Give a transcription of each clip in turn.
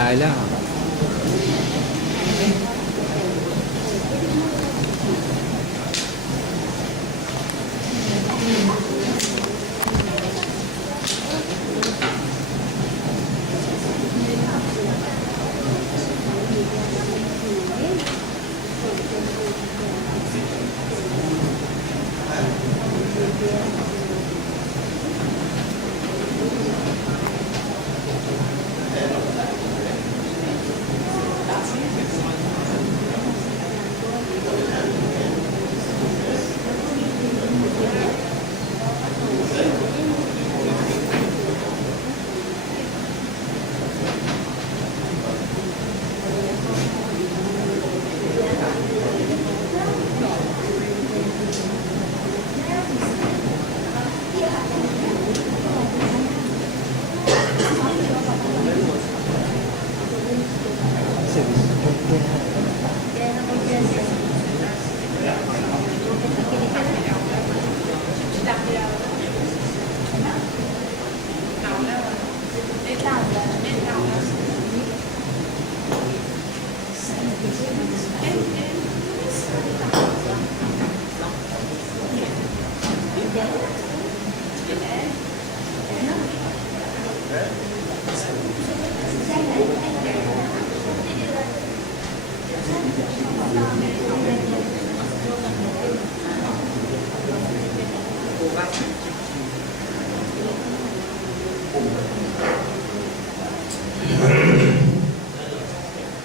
Voilà.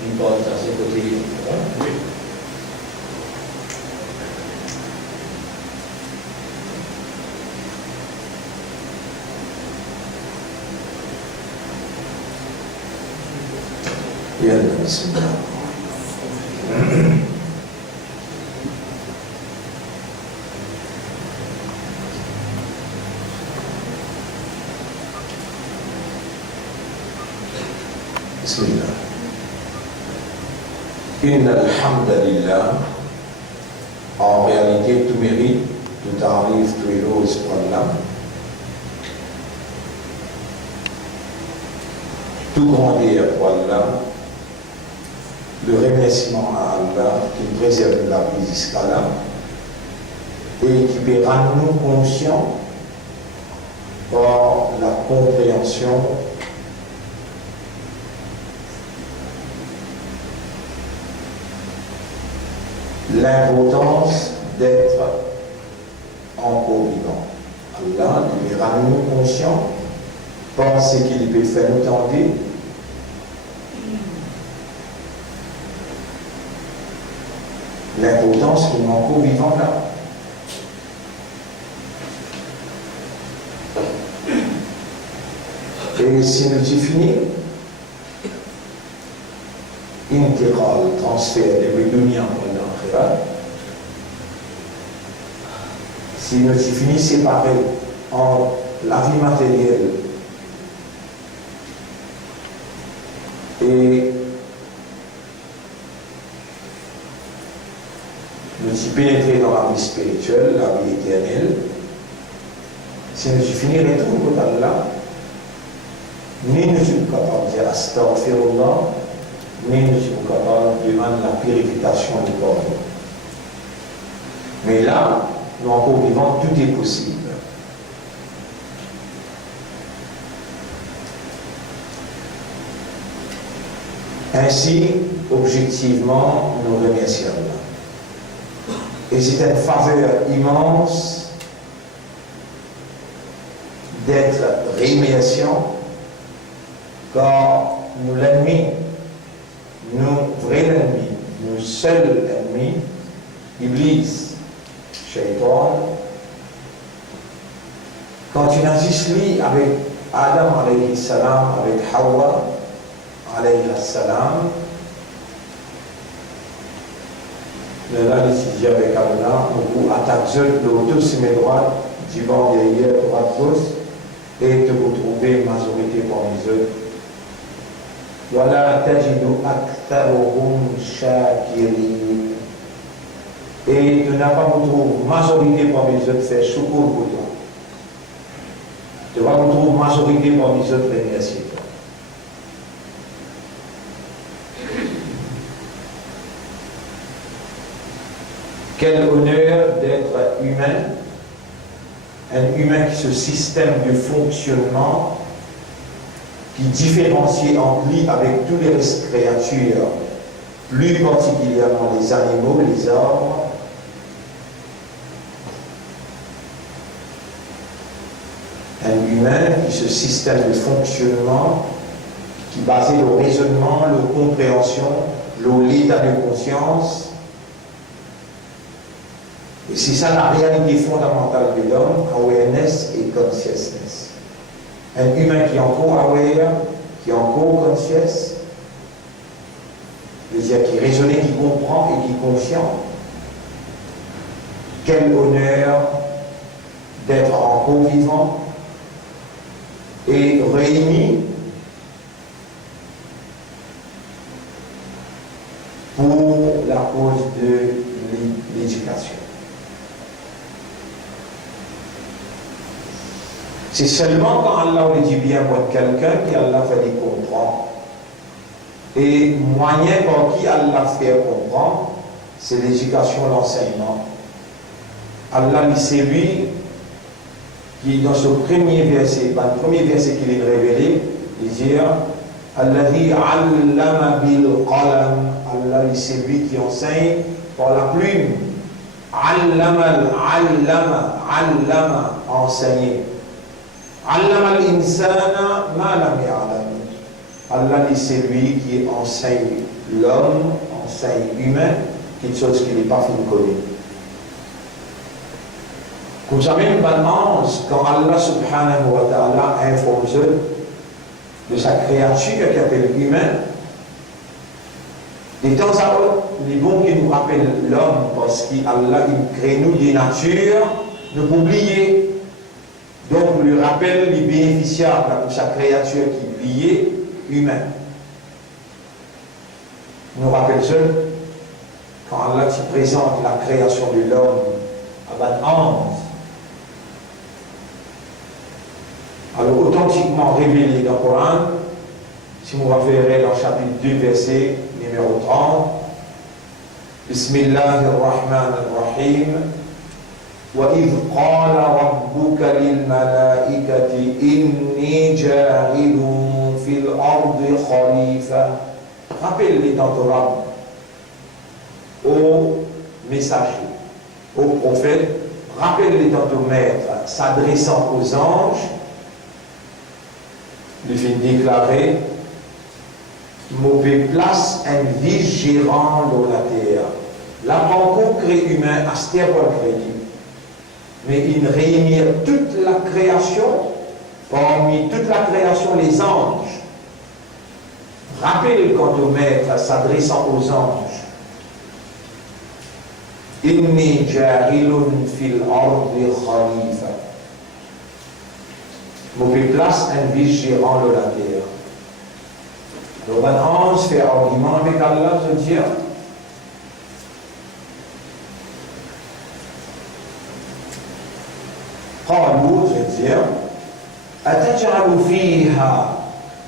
Une porte à ses côtés. Oui. Bien, bismillah. Bismillah. Inna alhamdulillah. En réalité, tout mérite, tout arrive, tout éloge pour Allah. Tout grandir pour Allah. Le remerciement à Allah qui nous préserve la vie jusqu'à là et qui peut rendre nous conscients par la compréhension l'importance d'être encore vivant. Allah peut rendre nous conscients par ce qu'il peut faire nous tenter. L'importance qu'il est encore vivant là. Et si nous y finissons, intégral, transfert de l'Unia pour l'enfer, si nous y finissons séparés en la vie matérielle et nous y pénétrer dans la vie spirituelle, la vie éternelle, si nous y finissons retour pour Allah, ni nous sommes capables de dire Astaghfirullah, ni nous sommes capables de demander la purification du corps. Mais là, nous encore vivants, tout est possible. Ainsi, objectivement, nous remercions Allah. Et c'est une faveur immense d'être remerciant, car nous l'ennemi, nous vrai ennemi, nous seul ennemi, Iblis, Shaitan, quand il agisse lui avec Adam alayhi salam, avec Hawa alayhi salam, le là décidé avec Allah, nous attaquons de tous mes droits, du vent derrière, droite gauche, et de vous trouver majorité parmi eux. Voilà, tajidu aktharuhum shakirin. Et tu n'as pas vous trouver majorité parmi eux faire choukour pour toi. Tu vas vous trouver majorité parmi eux remercier toi. Quel honneur d'être humain, un humain qui ce système de fonctionnement qui différencie entre lui avec toutes les restes créatures, plus particulièrement les animaux, les arbres. Un humain qui ce système de fonctionnement qui est basé sur le raisonnement, la compréhension, l'état de conscience. Et c'est ça la réalité fondamentale de l'homme, awareness et consciousness. Un humain qui est encore aware, qui est encore conscious, c'est-à-dire qui raisonne, qui comprend et qui est conscient. Quel honneur d'être encore vivant et réuni pour la cause de l'éducation. C'est seulement quand Allah le dit bien pour quelqu'un qu'Allah fait comprendre. Et moyen par qui Allah fait comprendre, c'est l'éducation, l'enseignement. Allah, c'est lui qui, dans ce premier verset, le premier verset qu'il est révélé, il dit Alladhi allama bil qalam. Allah, c'est lui qui enseigne par la plume. Allama, enseigner. Allama al-insana ma lam ya'lam. Allah, c'est lui qui enseigne l'homme, enseigne l'humain, quelque chose qu'il n'est pas fini de connaître. Vous savez, une bonne ange, quand Allah subhanahu wa ta'ala informe de sa créature qui appelle l'humain, de temps à autre, les bons qui nous rappellent l'homme, parce qu'Allah il crée nous des natures, ne pas oublier. Donc, lui rappelle les bénéficiaires pour sa créature qui est liée, humain. Nous rappelle seul, quand Allah se présente la création de l'homme à un ange, alors authentiquement révélé dans le Coran, si vous référez dans le chapitre 2, verset numéro 30, Bismillahirrahmanirrahim, وَإِذْ قَالَ رَبُّكَ لِلْمَلَائِكَةِ إِنِّي جَاعِلٌ فِي الْأَرْضِ خَلِيفَةً. Rappelle-les dans Torah aux messagers, aux prophètes, rappelle-les dans ton maître, s'adressant aux anges, il fait déclarer mauvais place un vice-gérant dans la terre. La rencontre crée humain à ce crédit. Mais il réunit toute la création, parmi toute la création, les anges. Rappelle quand au maître s'adressant aux anges. Inni ja'ilun fil ardi khalifa. Mauvais place un vice-gérant de la terre. Donc un ange fait argument avec Allah, je dis. قالوا جزير أتجعل فيها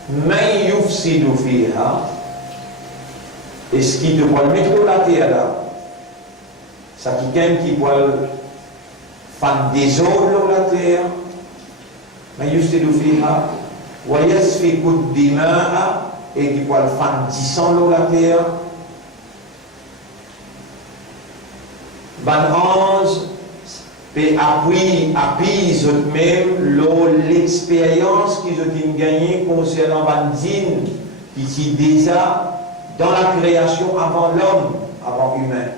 من يفسد فيها. Est-ce qu'il te voit mettre la terre là? Ça quelqu'un qui voit faire des eaux dans la terre, من يفسد فيها ويسفك الدماء, et qui voit faire du sang dans la terre. Ben ange appuie même l'expérience qu'ils ont gagnée concernant Bandine, qui est déjà dans la création avant l'homme, avant humain.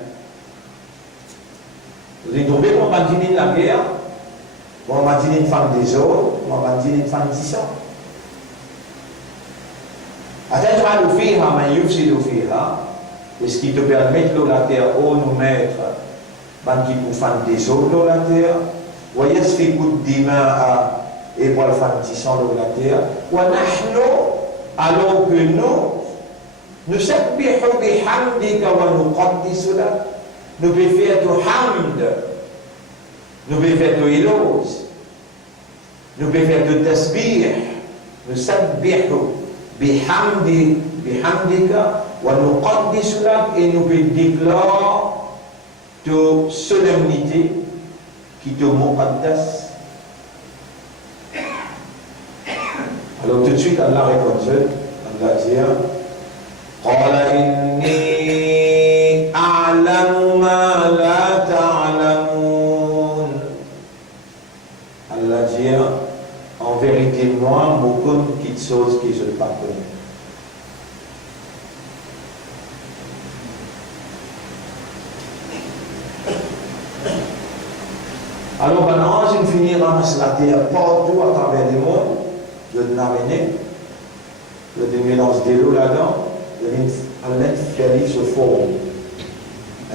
Vous avez trouvé qu'on Bandine la guerre, qu'on Bandine une femme des autres, qu'on Bandine une femme du sang. Est-ce qui te permet de la terre, oh nous mettre qui pour faire des eaux dans la terre, et pour le faire des sang dans la terre, alors que nous nous pouvons faire du hamd, nous pouvons faire du éloge, nous pouvons faire du tasbih, nous sabbihu bihamdika wa nuqaddisu lak, et nous pouvons déclarer de solennité qui te muqaddas. Alors tout de suite Allah répond, Allah dit qala inni a'lamu ma la ta'lamun. Allah dit en vérité moi je connais quelque chose que je ne pas connais. Alors maintenant, je finis ramasse la terre partout à travers le monde, je l'amène, je mélange de l'eau là-dedans, je faire se forme,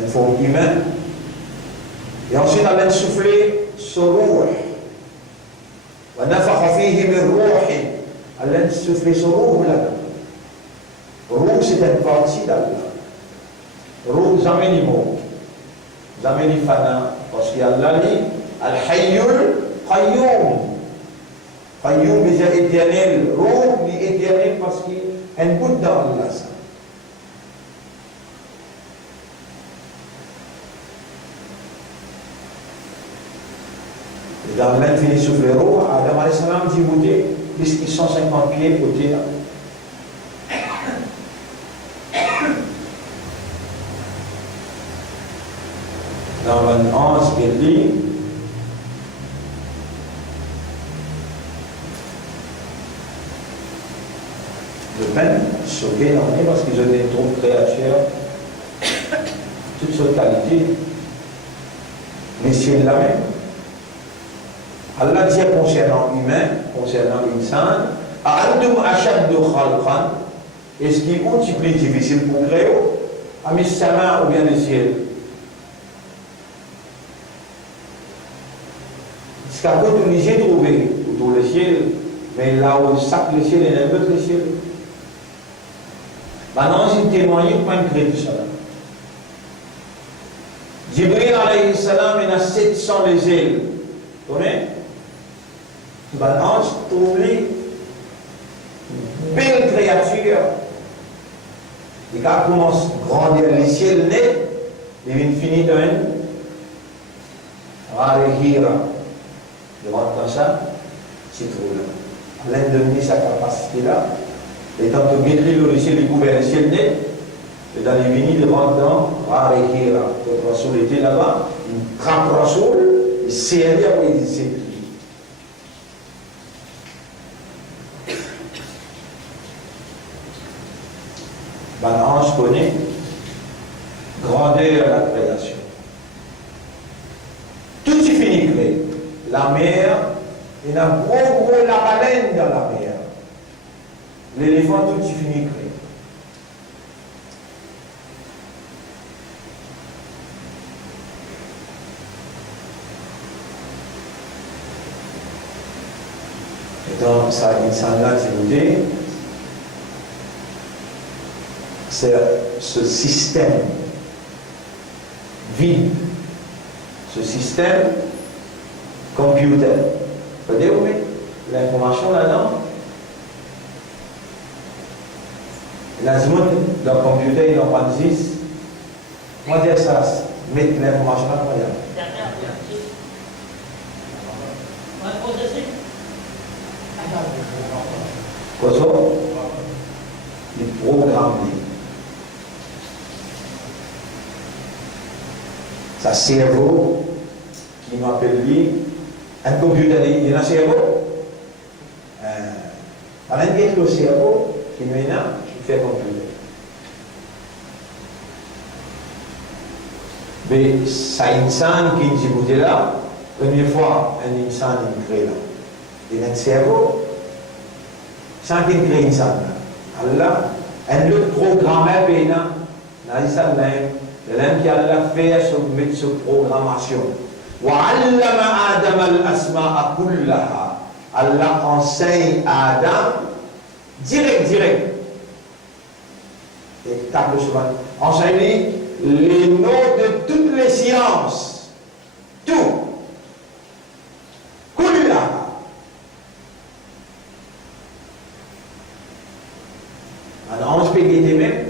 une forme humaine, et ensuite je souffler sur l'eau. ونفخ فيه من روحه. Allah souffle sur l'eau là-dedans. Roux c'est une partie d'Allah. Roux jamais ni mot, jamais ni fana, parce qu'Allah dit Al-Hayyul Qayyum. Qayyum veut dire éternel. Roux dit éternel parce qu'il y a un bout dans Allah. Et dans l'infini souffle roux, Adam alayhi salam dit goûter, puisqu'ils sont 150 pieds côté là. Dans le 11, il dit de peine, choqué dans le parce qu'ils ont des trop de créatures, toutes sortes de qualités, mais c'est la même. Allah dit concernant l'humain, concernant l'insan, A'antum ashaddu khalqan, est-ce qu'il est beaucoup plus difficile pour créer, Amis sama ou bien le ciel? Ce qu'à côté de l'hygiène trouvé autour du ciel, mais là où le sac le ciel et l'autre le ciel. Maintenant, j'ai témoigné pour me créer tout ça. Jibril alayhi salam, il a 700 les ailes. Vous connaissez? Maintenant, je trouve une belle créature. Et quand il commence à grandir le ciel net, il vient finir dans une Rarehira. Il rentre dans ça, c'est trop là. Allah a donné sa capacité là. Et quand on maîtrise le ciel, il couvert le ciel net, et dans les vignes, il rentre dans Rarehira. Notre Rasoul était là-bas, il trappe Rasoul, il serre après il s'est pris. Maintenant, je connais grandeur de la création. Tout est fini créé. La mer, il y a gros la baleine dans la mer. L'éléphant, tout est fini créé. Et donc, ça, il s'en a dit, c'est ce système vide, ce système computer. Vous voyez où l'information là-dedans? L'azimout, dans le computer, il n'en pas 10. Comment dire ça? Mettre l'information là, comment dire? Quoi ça? Les programmes. Sa cerveau, qui m'appelle lui, un computer, il y a un cerveau. Alors, il y a le cerveau qui maintenant, qui fait computer. Mais ça, insan qui est là, première fois, un insan est créé là. Il y a un cerveau, sans qu'il crée un insan là. Allah, un autre programmeur, il y a un l'un qui a fait cette programmation. وَعَلَّمَ آدَمَ الْأَسْمَاءَ كُلَّهَا. Allah enseigne à Adam direct. Et table souvent. Enseigne les noms de toutes les sciences. Tout. كُلَّهَا. Alors, on se peut guider même.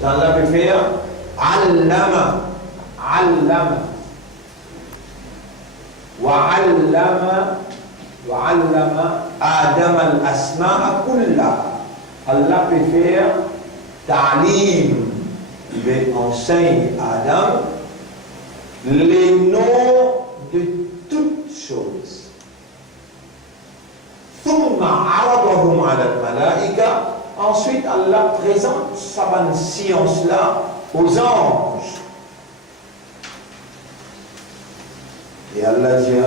Et Allah peut faire Allama. وعلم آدم الأسماء كلها. Allah peut faire ta'lim, il enseigne à Adam les noms de toutes choses. ثم عرضهم على الملائكة. Ensuite Allah présente sa bonne science là aux anges. Et Allah dit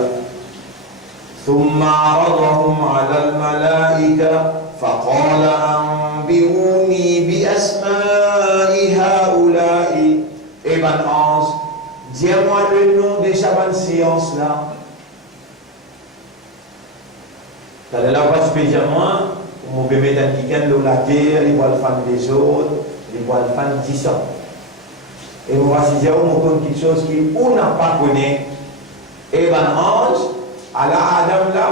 ثم عرضهم على الملائكة فقال أنبئوني بأسماء هؤلاء. Et ben ange, dis-moi le nom de sa bonne science là. T'as la voix spécialement, mon bébé d'un kikan de la terre, les voiles fans des autres, les voiles fans 10 ans. Et vous voici dire, on compte quelque chose qu'on n'a pas connu. Et ben ange, à la Adam là,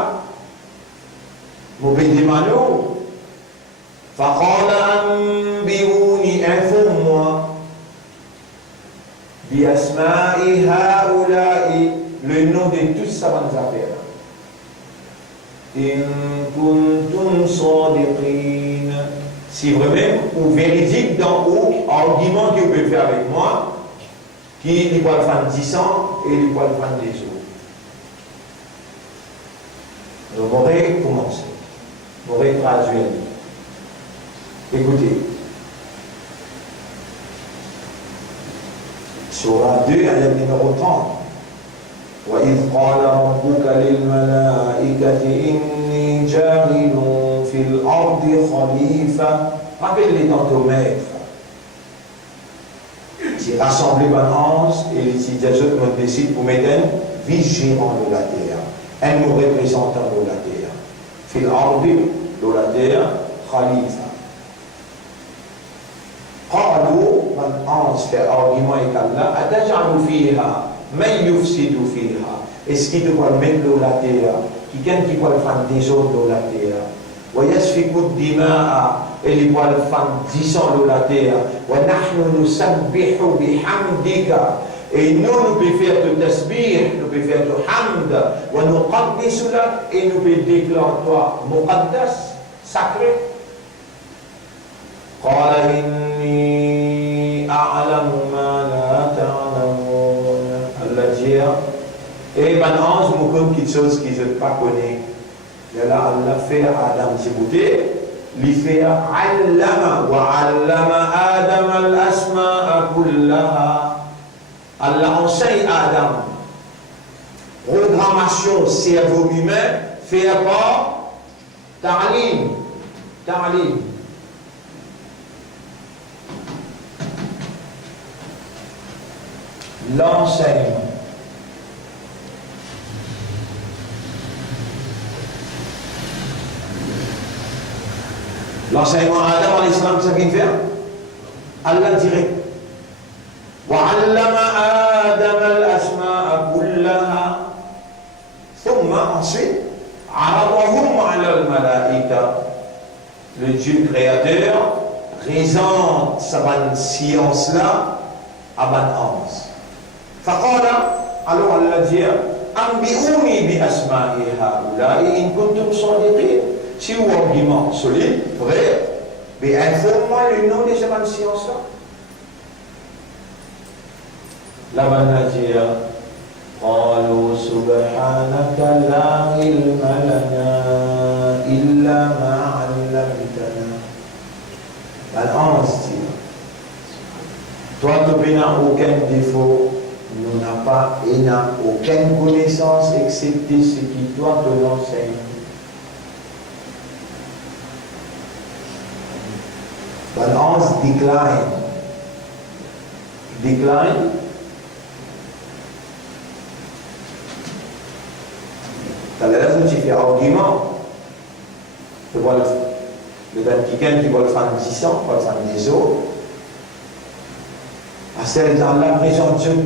mon bébé Mano, فقال أنبئوني informe-moi بأسماء هؤلاء, le nom de toutes ces bonnes affaires. إن كنتم صادقين, si vraiment ou véridique dans ou argument que vous pouvez faire avec moi, qui les poils fan 10 ans et les poils fan des autres. Donc on va commencer, on va traduire. Écoutez, Surah 2, ayat numéro 30. وَإِذْ قَالَ رَبُّكَ لِلْمَلَائِكَةِ إِنِّي جَاعِلٌ فِي الْأَرْضِ خَلِيفَةً. Rappelle-les dans ton maître. J'ai rassemblé mon ange et les utilisateurs me décident pour mettre un vice-gérant de la terre, un représentant de la terre. Fil ardi, de la terre, khalifa. قالوا من أنس fait argument avec Allah أتجعل فيها من يفسد فيها. Est-ce qu'il doit mettre de la terre, quelqu'un qui doit faire des autres de la terre, ويسفك الدماء, et il doit faire 10 ans de la terre, ونحن نسبح بحمدك, et nous pouvons faire du tasbih, nous pouvons faire du hamd, ونقدس لك, et nous pouvons déclarer toi muqaddas, sacré. قال إني أعلم ما لا تعلمون. Allah dit, et ben ange me comme quelque chose qui je ne pas connais. Et là Allah fait à Adam Djibouti, lui fait allama wa allama Adam al-asma'a kullaha. Allah enseigne à Adam programmation cerveau humain fait par ta'lim. L'enseignement. L'enseignement à Adam à l'islam, c'est ce qu'il fait. Allah direct. وَعَلَّمَ آدَمَ الْأَسْمَاءَ كُلَّهَا ثُمَّ ensuite عَرَضَهُمْ عَلَى الْمَلَائِكَةِ. Le Dieu créateur présente sa bonne science-là à bonne anse. فقال, alors Allah dit أنبئوني بأسماء هؤلاء إن كنتم صادقين. Si vous argument solide, vrai, mais informe-moi le nom de ces bonnes sciences-là. La bonne dit قالوا سبحانك لا علم لنا إلا ما علمتنا. L'anse dit, toi tu n'as aucun défaut, nous n'avons pas et n'a aucune connaissance excepté ce qui toi te l'enseigne. L'anse décline. T'as raison, tu fais argument. Tu vois le quelqu'un qui va le faire 10 ans, va le faire des autres. À celle dans la présence de Dieu.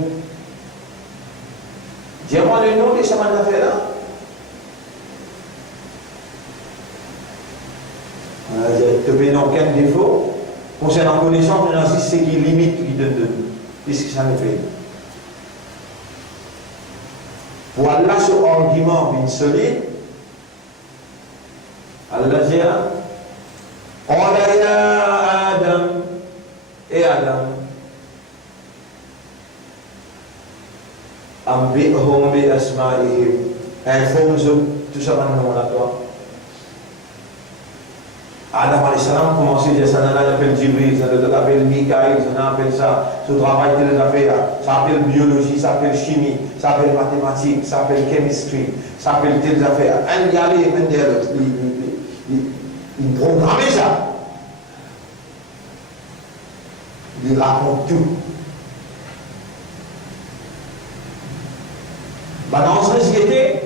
Dis-moi le nom de ce man affaire là. Tu n'as aucun défaut. Concernant la connaissance, on a aussi ce qui limite, qui donne de nous. Qu'est-ce que ça nous fait? Pour Allah, ce argument bin solide, Allah dit, Qala ya Adam, et Adam, Ambi'hum bi asma'ihim, informe-eux, tout ça maintenant à toi. Adam alayhi salam commence à dire ça, on appelle Jibril, ça appelle Mikaïl, ça appelle ça, ce travail de les affaires, ça appelle biologie, ça appelle chimie, ça appelle mathématiques, ça appelle chemistry, ça appelle telles affaires. Un gars, il programme ça. Il raconte tout. Dans la société,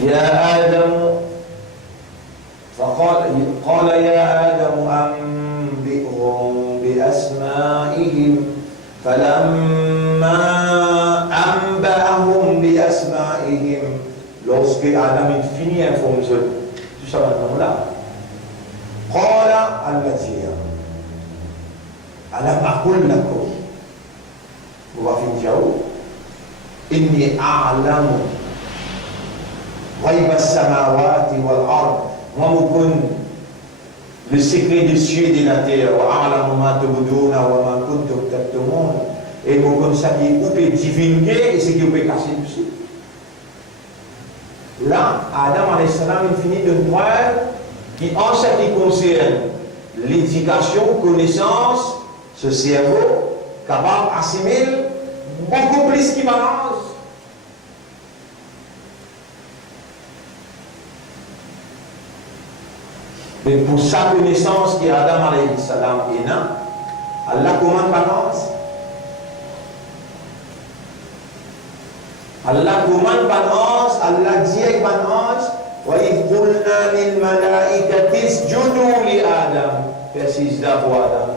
يا آدم قال يا آدم أنبئهم بأسمائهم فلما أنبأهم بأسمائهم lorsque Adam il finit informe tout ça maintenant là قال الذي ألم أقل لكم وفي الجو إني أعلم غيب السماوات والأرض ومكن le secret des cieux et de la terre وأعلم ما تبدون وما كنتم تكتمون et mukun ça qui vous peut divulguer et ce qui vous peut cacher dessus. Là, Adam alayhi salam il finit de preuve qui en ce qui concerne l'éducation, connaissance, ce cerveau capable d'assimiler beaucoup plus qu'il balance. Mais pour sa connaissance qui Adam alayhi salam est là, Allah commande balance. Allah commande balance, Allah dit avec balance, وَإِذْ قُلْنَا لِلْمَلَائِكَةِ اسْجُدُوا لِآدَمَ Persiste pour Adam.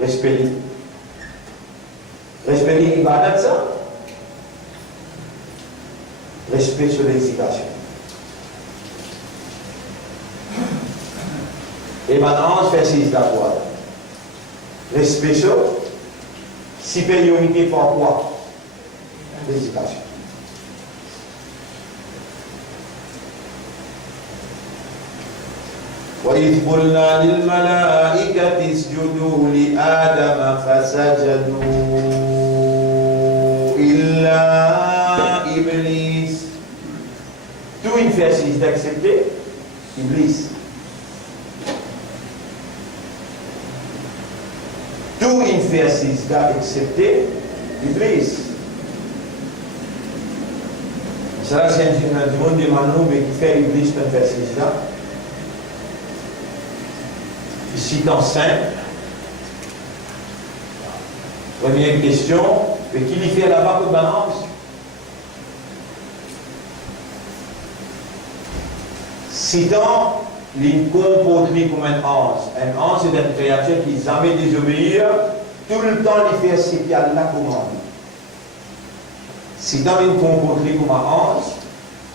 Respectez. Respectez l'ibadat ça. Respect sur l'éducation. Et maintenant, persiste pour Adam. Respect sur supériorité par quoi? L'éducation. وَإِذْ قُلْنَا لِلْمَلَائِكَةِ اسْجُدُوا لِآدَمَ فَسَجَدُوا إِلَّا إِبْلِيسَ Tout une fait d'accepter Iblis. Tout une fait d'accepter Iblis. Ça c'est un monde de Manou mais qui fait Iblis pour faire ça. Ici dans simple. Première question, mais qui lui fait là-bas pour balance? Si dans les comporte comme un ange c'est une créature qui jamais désobéir, tout le temps il fait ce qu'il y a la commande. Si dans il comporte comme un ange,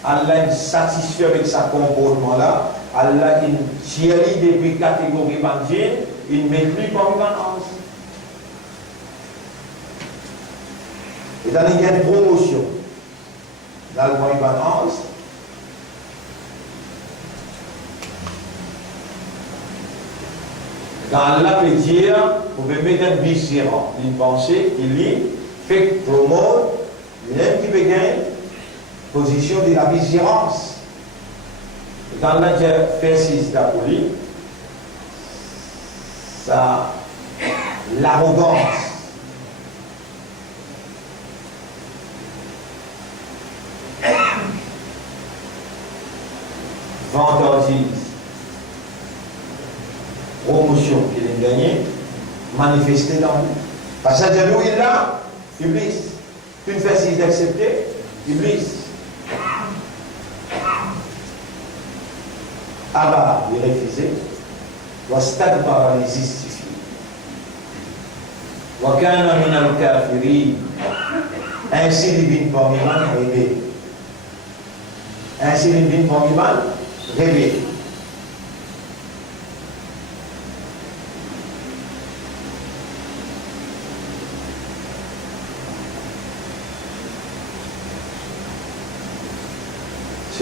Allah est satisfait avec sa comportement là. Allah il tire depuis catégorie bandine, il ne met plus comme un ange. Et dans il y a une promotion. Dans le point ange, quand Allah peut dire, vous pouvez mettre un viscérant, une pensée qui lit, fait promote, l'un qui peut gagner position de la vigilance. Quand Allah fait ce pour lui, ça, l'arrogance, vantardise, promotion qu'il a gagné, manifestée dans lui. Parce que Dieu il là, Iblis. Tu ne fais si d'accepter, Iblis. Abba, il refusait. Wastadbara, il justifiait. Wakana min al-kafirin. Ainsi, il vient parmi man rêvé. Ainsi, il vient parmi man rêvé.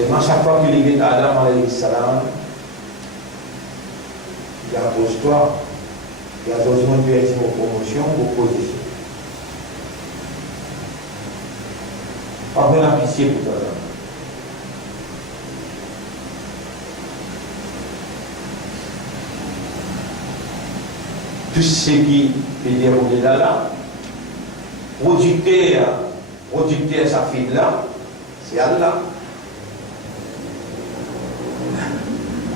Seulement chaque fois qu'il est Adam alayhi salam, il y a pose-toi, il y a besoin de faire vos promotions, vos positions. Pas bien pitié pour toi. Tout ce qui est déroulé là, producteur sa fille là, c'est Allah.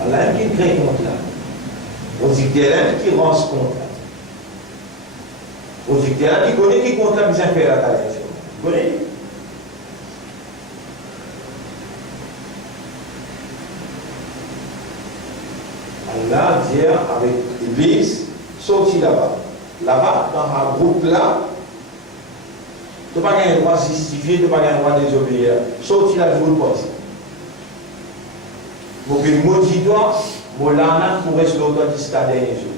Allah qui crée compte là. Producteur qui rend ce compte là. Producteur qui connaît qui compte là, bien faire la taille. Vous connaissez? Allah dit avec Iblis, sorti là-bas. Là-bas, dans ma groupe là, tu n'as pas un droit justifié, tu n'as pas un droit désobéir. Sorti là, je vous le pose. Vous pouvez maudire toi, vous l'en pour rester l'autre jusqu'à dernier jour.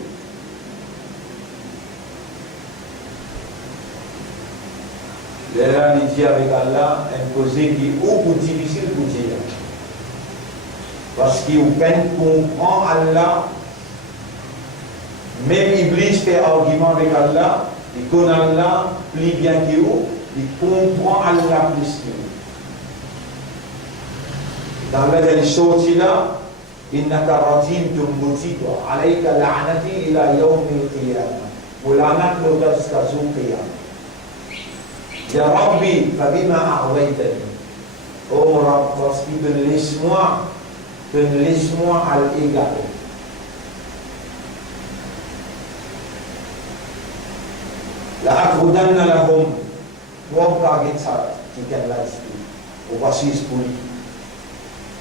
Là, il dit avec Allah, un causé qui est ou difficile pour dire. Parce qu'il peine comprend Allah. Même Iblis fait argument avec Allah, il connaît Allah plus bien que vous, il comprend Allah plus que vous. Dans la sortie là, إنك رجيم مجيد عليك لعنتي إلى يوم القيامة ولعنت لو تستزو قيامة يا ربي فبما أغويتني Oh Rab, parce qu'il te laisse-moi à l'égarer. لأقعدن لهم وابقى قد صارت تلك اللاجئين وبصيص بولي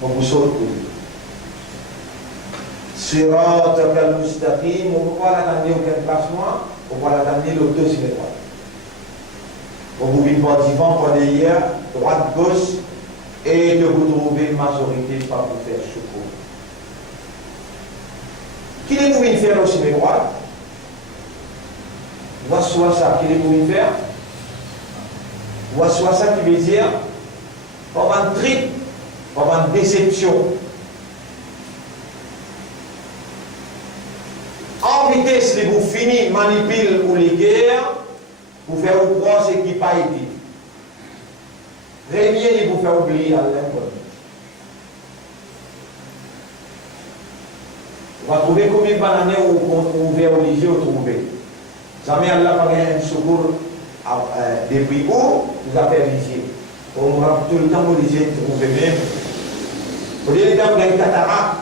وبصوت بولي صراطك المستقيم وقال تنمي aucun classement وقال تنمي le deux sur droite vous vivez pas divan pas derrière droite gauche et de vous trouver une majorité pas pour faire secours qui est pour faire aussi mes droites soit ça qui est pour faire soit ça qui veut dire pas un trip pas une déception en vitesse les vous finissez manipulent ou les guerres pour faire croire ce qui n'a pas été réuniez les vous faire oublier à l'inconnu on va trouver combien de bananes ou vers religieux ou trouver jamais Allah n'a un secours depuis où vous avez religieux on va tout le temps religieux trouver même au lieu de faire une cataracte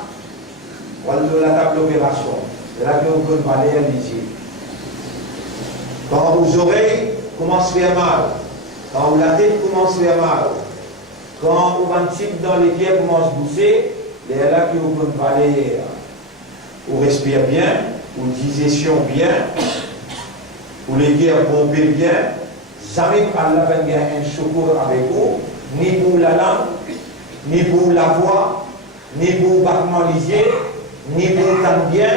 ou la table d'opération c'est là que vous pouvez parler religieux quand vos oreilles commencent à faire mal quand la tête commence à faire mal quand vous type dans les pieds commence à bouger c'est là que vous pouvez parler ou respire bien ou digestion bien ou les guerres pomper bien jamais Allah va gagner un secours avec vous ni pour la langue ni pour la voix ni pour battement les yeux ni pour entendre bien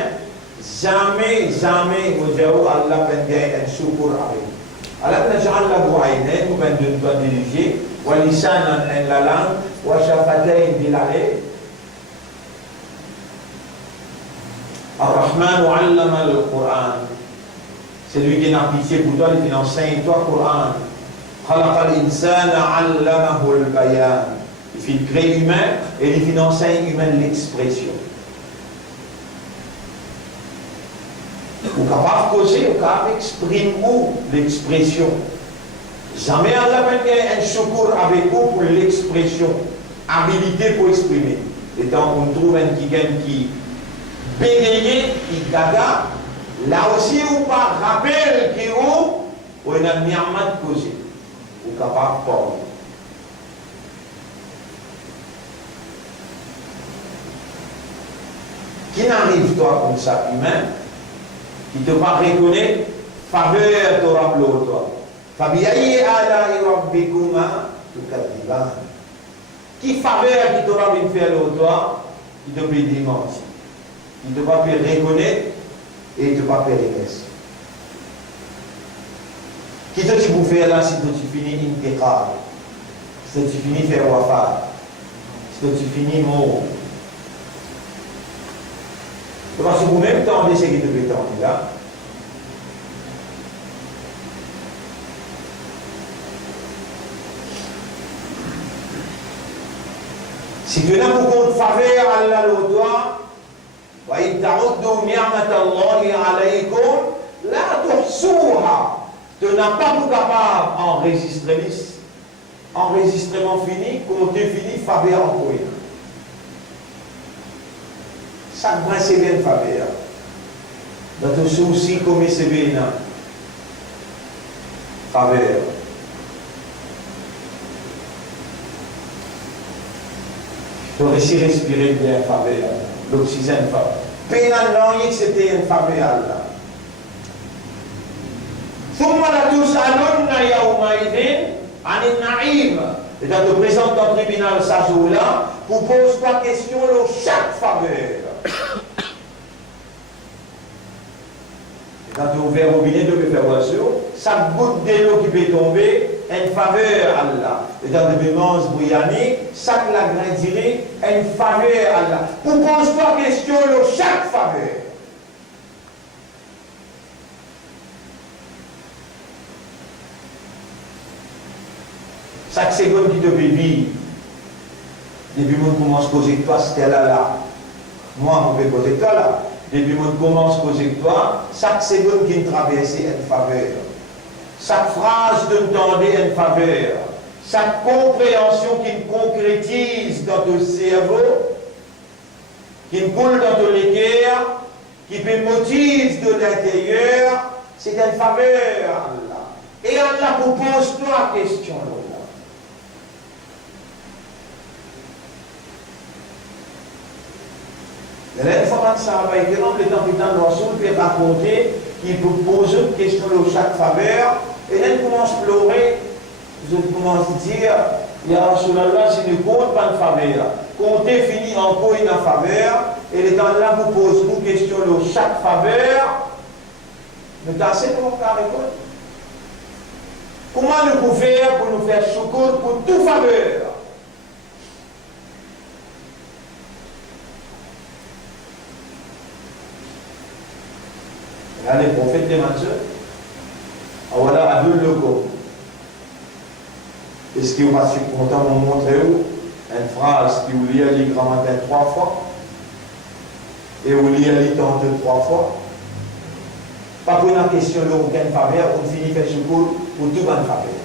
jamais vous direz Allah va gagner un secours avec vous Allah نجعل له عينين وبين doigts dirigés ولسانا en la langue وشفتين بالعين الرحمن علم القرآن c'est lui qui n'a pitié pour toi, il enseigne toi le Coran. خلق الإنسان علمه البيان. Il fait créer humain et il enseigne humain l'expression. Ou capable de causer, ou capable d'exprimer l'expression. Jamais Allah n'a un secours avec vous pour l'expression, habilité pour exprimer. Et quand on trouve un qui bégayé, qui gaga, là aussi, ou pas rappel qui ou un niamat causé, ou capable de parler. Qui n'arrive toi comme ça, humain, qui te pas reconnaître, faveur de rablo toi. Fabiayi ala irabbikuma tukadiban. Qui faveur qui t'aura bien faire le toi, qui te peut démentir, qui te pas peut reconnaître et te pas peut rester. Qui te tu peux faire là si tu finis intégrale, si tu finis faire wafat, C'est que tu finis mort. Parce que vous-même, tendez ce qui devait tendre là. Si tu n'as pour compte faveur Allah l'autoir, وَإِنْ تَعُدُّوا نِعْمَةَ اللَّهِ عَلَيْكُمْ لَا تُحْصُوهَا. Tu n'as pas pour capable enregistrement fini, compter fini, faveur en quoi. Chaque brin c'est bien faveur. Dans tout souci, comme c'est bien faveur. Tu aurais si respiré bien faveur. L'oxygène faveur. Pénalement, c'était une faveur là. ثم لتسألن يومئذ عن النعيم. Et quand tu présentes dans le tribunal ça jour-là, vous ne posez pas question de chaque faveur. Et quand tu ouvres le robinet de me faire oiseau, chaque goutte d'eau qui peut tomber, une faveur à Allah. Et dans le mémance bouillani, chaque lagrin diré, une faveur à Allah. Vous ne posez pas question de chaque faveur. Chaque seconde qui te vivre, depuis que je commence à causer avec toi, c'était là. Moi, je vais causer avec toi là. Depuis que je commence à causer avec toi, chaque seconde qui me traverse est une faveur. Chaque phrase de me une faveur. Chaque compréhension qui me concrétise dans ton cerveau, qui me coule dans ton cœur, qui me motive de l'intérieur, c'est une faveur, Allah. Et Allah vous pose trois questions là. L'information ça va être énorme, le temps que le Rasoul peut raconter, il peut poser une question de chaque faveur, et là il commence à pleurer, je commence à dire, Ya Rasulallah, si ne compte pas de faveur, comptez fini encore une faveur, et le temps là vous pose une question de chaque faveur, mais dans ce moment là répondre. Comment nous pouvons faire pour nous faire secours pour toute faveur? Les prophètes des Manseux, voilà, à deux locaux. Est-ce que vous passez content de vous montrer une phrase qui vous lit à grand matin 3 fois et vous lit à tantôt 3 fois? Pas pour une question de aucune faveur, on finit faire secours pour toute bonne faveur.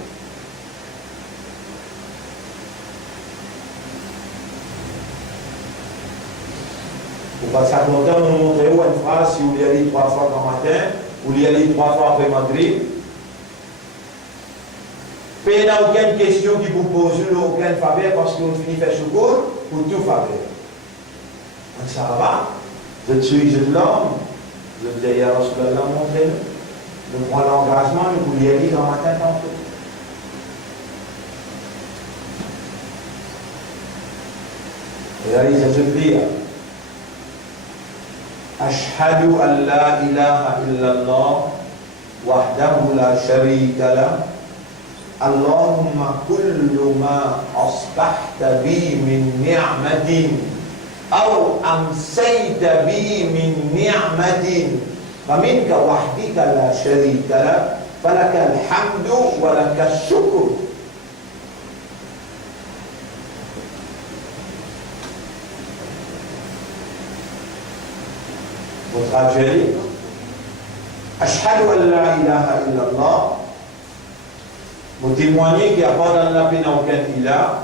Vous passez content de vous montrer une phrase si vous lit à 3 fois dans matin, vous lit à 3 fois après Maghrib. Il n'y a aucune question qui vous pose aucune faveur parce qu'on finit faire secours pour tout faveur. Donc ça va, je suis de l'homme, je dis à Rasulallah, montrez-le. Nous prenons l'engagement, nous vous lire dans matin tantôt. Et là, il se dit, أشهد أن لا إله إلا الله وحده لا شريك له اللهم كل ما أصبحت بي من نعمة أو أمسيت بي من نعمة فمنك وحدك لا شريك لك فلك الحمد ولك الشكر. Vous traduisez Ashhadu an la ilaha illallah. Vous témoignez qu'il n'y a pas d'Allah qui n'a aucun ilah.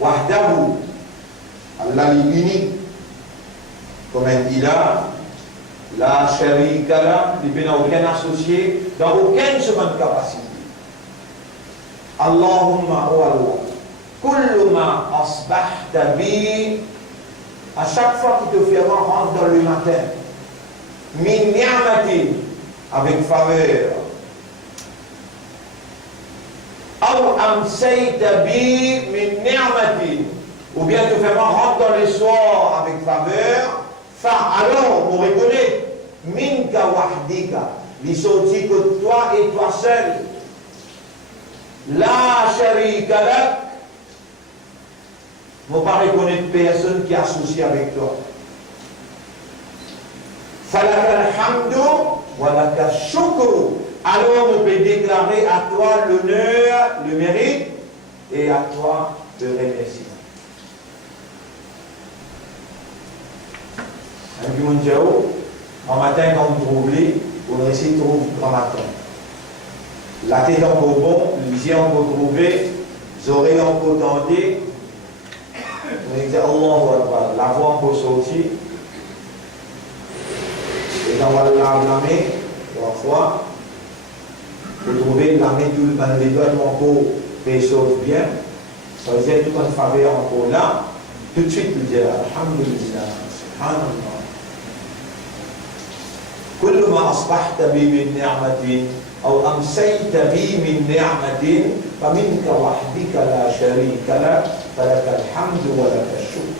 Wahdahu. Allah est unique comme un ilah. La sharika la. Il n'a aucun associé dans aucune seconde capacité. Allahumma wa Allah. Kullu ma asbahta bi. À chaque fois qu'il te fait rentrer dans le matin. Min ni'matin, avec faveur. Ou amsayta bi min ni'matin, ou bien tu fais rentrer dans le soir avec faveur. Alors, on reconnaît, minka wahdika, ils sont dit que toi et toi seul. La sharika lak, ne pas reconnaître personne qui est associée avec toi. Falaka alhamdu wa laka shukru. Alors on peut déclarer à toi l'honneur, le mérite, et à toi le remerciement. Un peu de en matin quand vous trouvez, vous récitez grand matin. La tête encore bon, les yeux encore trouvés, les oreilles encore tendues. Vous dites Allahu Akbar, la voix encore sortie. Et quand on va la main, 3 fois, vous trouvez la main tout le monde, les doigts encore fait chose bien. Ça veut dire tout en faveur encore là. Tout de suite, vous dites Alhamdulillah, Subhanallah. كل ما أصبحت بي من نعمة أو أمسيت بي من نعمة فمنك وحدك لا شريك لك فلك الحمد ولك الشكر.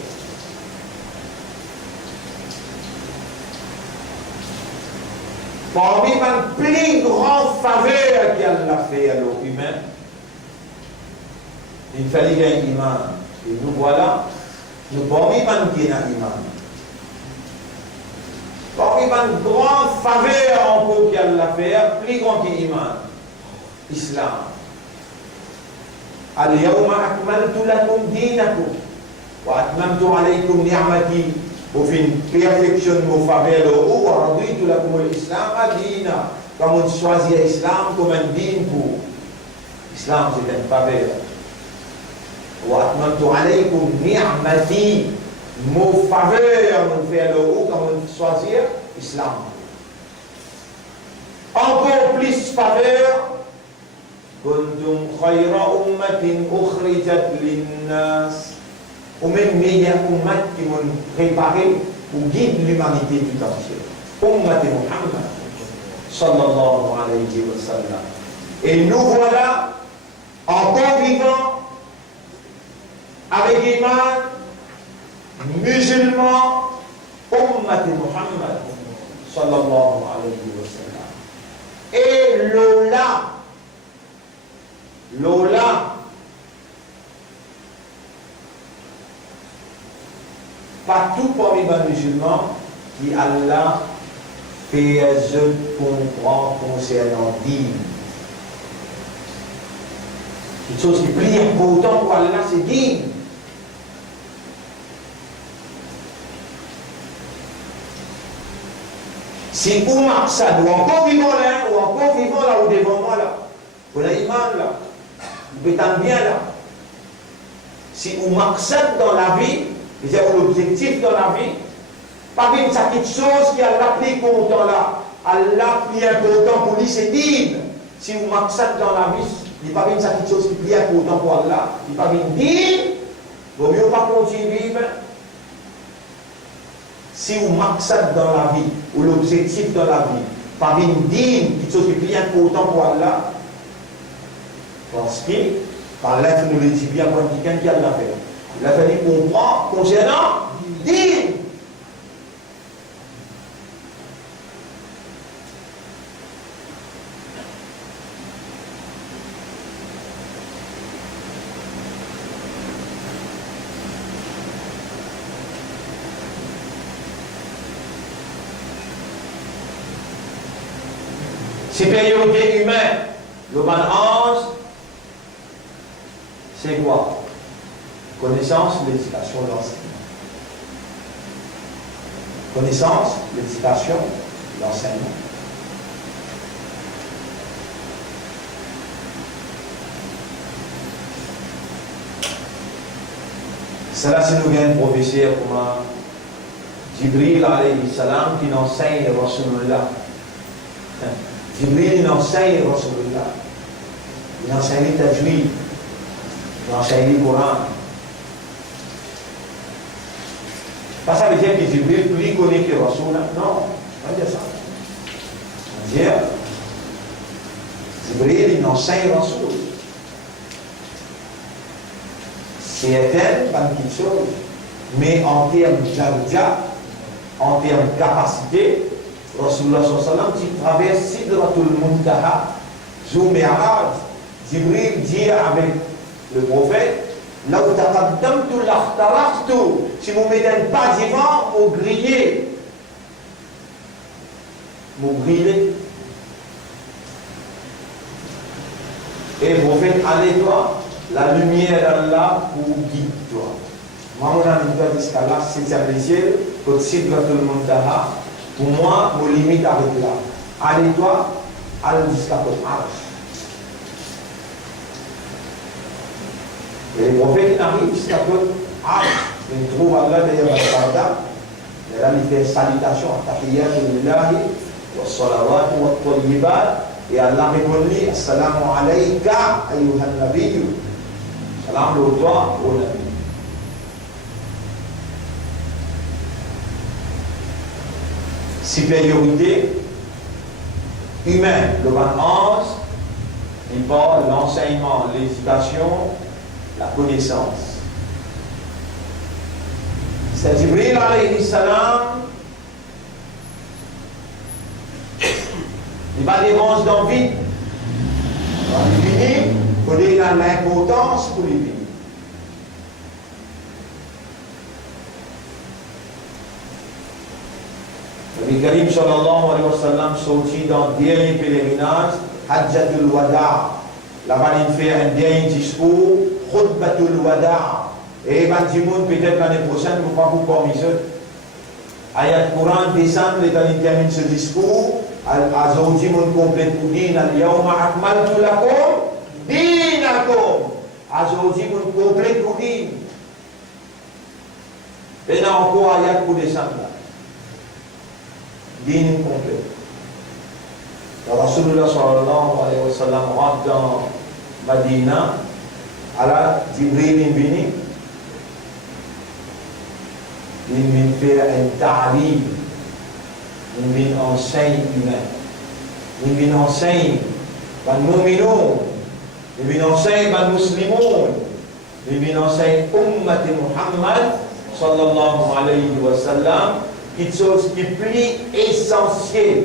Parmi les plus grandes faveurs qu'Allah fait à l'homme humain, il fallait un iman. Et nous voilà, nous parmi les qui ont un iman. Parmi les grandes faveurs encore qu'Allah fait, plus grand que l'iman, l'islam. اليوم أكملت لكم دينكم وأتممت عليكم نعمتي وفي perfection mon faveur ou ورضيت لكم الإسلام دينا comme on choisit l'islam comme un din pour l'islam c'est une faveur وأتممت عليكم نعمتي mon faveur mon faveur ou comme on choisit l'islam encore plus faveur كنتم خير أمة أخرجت للناس ومن meilleure أمة qui m'ont préparé pour guider l'humanité tout entière. أمة Muhammad sallallahu alayhi wa sallam. Et nous voilà encore vivants avec iman musulmans أمة Muhammad sallallahu alayhi wa sallam. Et Lola, partout parmi les musulmans, qui Allah fait je comprends concernant dîme. Une chose qui est plus importante pour Allah, c'est dîme. Si vous marquez ça, ou encore vivant là, ou devant moi là, vous avez iman là. Vous êtes bien là. Si vous marquez dans la vie, c'est l'objectif dans la vie, pas une petite chose qui a l'appli content là, Allah plus important pour lui, c'est dîme. Si vous marquez dans la vie, il n'y a pas une petite chose qui est plus important pour Allah, il n'y a pas une dîme, il vaut mieux pas continuer vivre. Si vous marquez dans la vie, ou l'objectif dans la vie, pas une dîme, quelque chose qui est plus important pour Allah, parce que, par là, tu nous le dis bien pour quelqu'un qui a l'a fait. Il a fallu comprendre concernant dire. Supériorité humaine, le ban 11, c'est quoi? Connaissance, l'éducation, l'enseignement. Connaissance, l'éducation, l'enseignement. Cela, c'est nous vient de professeur comme Jibril alayhi salam qui enseigne Rasulullah. Jibril enseigne Rasulullah. Il enseigne les tajwid. Il enseigne le Coran. Pas ça veut dire que Jibril plus connaît que Rasulullah. Non, on va dire ça. On va dire Jibril il enseigne Rasul. C'est pas une petite chose. Mais en termes d'Jawja, en termes de capacité, Rasulullah sallallahu alayhi wa sallam qui traverse Sidratul Muntaha, Zou Mi'raj, Jibril dit avec le prophète, Là où taqaddamtu l'akhtaraqtu. Si vous mettez un pas devant, vous grillez. Vous grillez. Et vous faites aller toi, la lumière d'Allah vous guide toi. Moi, mon ami, toi, jusqu'à là, c'est un plaisir, pour Sidratul Muntaha, pour moi, mon limite avec là. Allez toi, allez jusqu'à ton arche. Et les prophètes arrivent jusqu'à ton arche. Ils trouvent Allah d'ailleurs à Sarda. Et là, il fait salutation, tahiyyatu lillahi, wa salawatu wa tayyibat. Et Allah répondit, Assalamu alayka ayyuhan nabiyyu. Salam le toi, au Nabi. Supériorité humaine, le 11, il parle l'enseignement, l'éducation, la connaissance. C'est Jibril alayhi salam. Il va dévancer dans le vide. Dans l'infini, il faut donner l'importance pour l'infini. Le Karim sallallahu alayhi wa sallam sortit dans le dernier pèlerinage, Hajjatul Wada. Là-bas, il fait un dernier discours, Khutbatul Wada. Et Ibn Jimoun, peut-être l'année prochaine, nous ne pouvons pas vous permettre. Ayat Coran descend, il termine ce discours. Azawji mun complète pour din al-yawma akmaltu lakum dinakum. Azawji mun complète pour din. Et là encore ayat pour descendre là. Din complet. Le Rasulullah sallallahu alayhi wa sallam rentre dans Madina. Alors Jibril est venu. Il vient faire un ta'lim. Il vient enseigner humain. Il vient enseigner les mu'minun. Il vient enseigner les musulmans. Il vient enseigner Ummat Muhammad sallallahu alayhi wa sallam, quelque chose qui est plus essentiel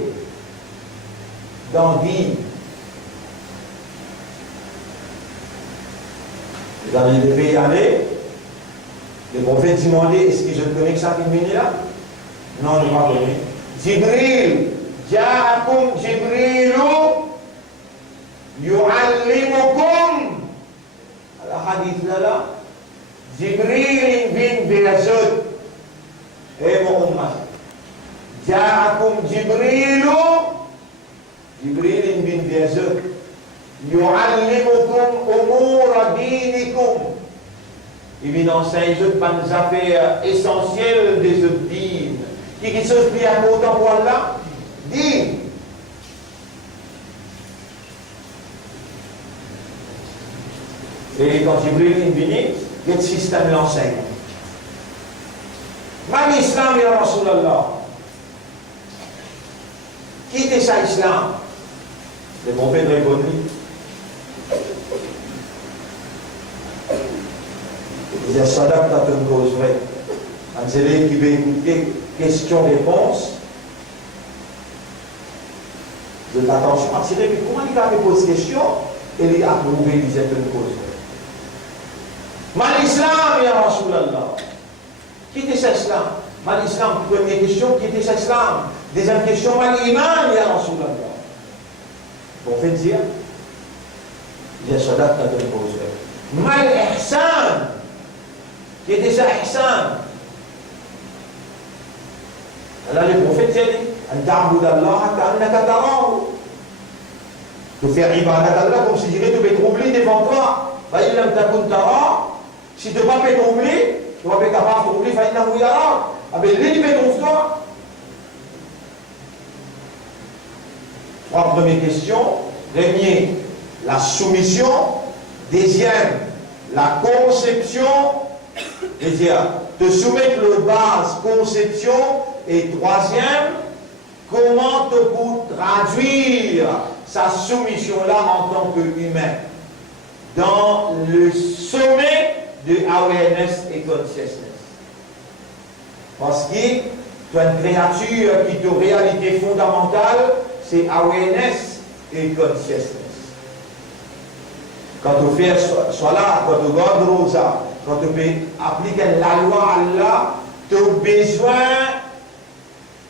dans la vie. Vous devez y aller. Le prophète demandait, est-ce que je connais que ça qui vient là? Non, je ne pas connais. Jibril, Ja'akum Jibrilu yu'allimukum. Alors, hadith là, Jibril vient vers eux. Et mon umma. Ja'akum Jibrilu. Jibril vient vers eux. Yu'allimukum umura dinikum. Il vient enseigner des affaires essentielles des dîmes. Qui se plie à autant pour Allah? Dîmes. Et quand Jibril est venu, quel système l'enseigne? Même l'islam, ya Rasulallah. Qui était ça, l'islam? Le prophète répondit. Il dit, Sadak, t'as une cause vraie. Un élève qui veut écouter question-réponse, de l'attention attirée, mais comment il va me poser question et il a trouvé une cause vraie. Mal Islam, ya Rasulallah. Qui était cet islam? Mal Islam, première question, qui était cet islam? Deuxième question, mal iman, ya Rasulallah. Bon, fait dire, il y a Sadak, t'as une cause vraie. Mal ihsan. Qui était ça, ihsan? Alors le prophète dit, de faire ibadat d'Allah comme si tu peux troubler devant toi. Si tu ne peux pas troubler, tu ne vas pas être capable de troubler, avec lui, tu peux toi. Trois premières questions. Premier, la soumission. Deuxième, la conception. C'est-à-dire, te soumettre le base, conception. Et troisième, comment te pour traduire sa soumission-là en tant qu'humain dans le sommet de awareness et consciousness. Parce que tu as une créature qui te réalité fondamentale, c'est awareness et consciousness. quand on fait soit là, quand on garde ça, quand on applique la loi à Allah, tu as besoin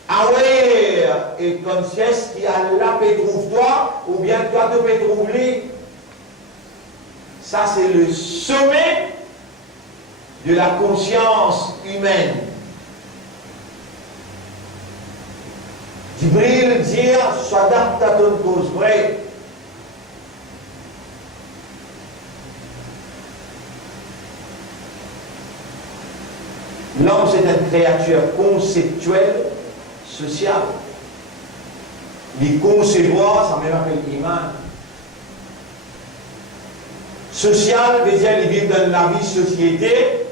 d'avoir une conscience qui Allah peut trouver toi, ou bien toi tu peux trouver. Ça, c'est le sommet de la conscience humaine. Jibril dit, Sadaqta ton cause vraie. L'homme, c'est une créature conceptuelle, sociale. Les concevoir, ça même appelle iman. Social, veut dire, il vit dans la vie société.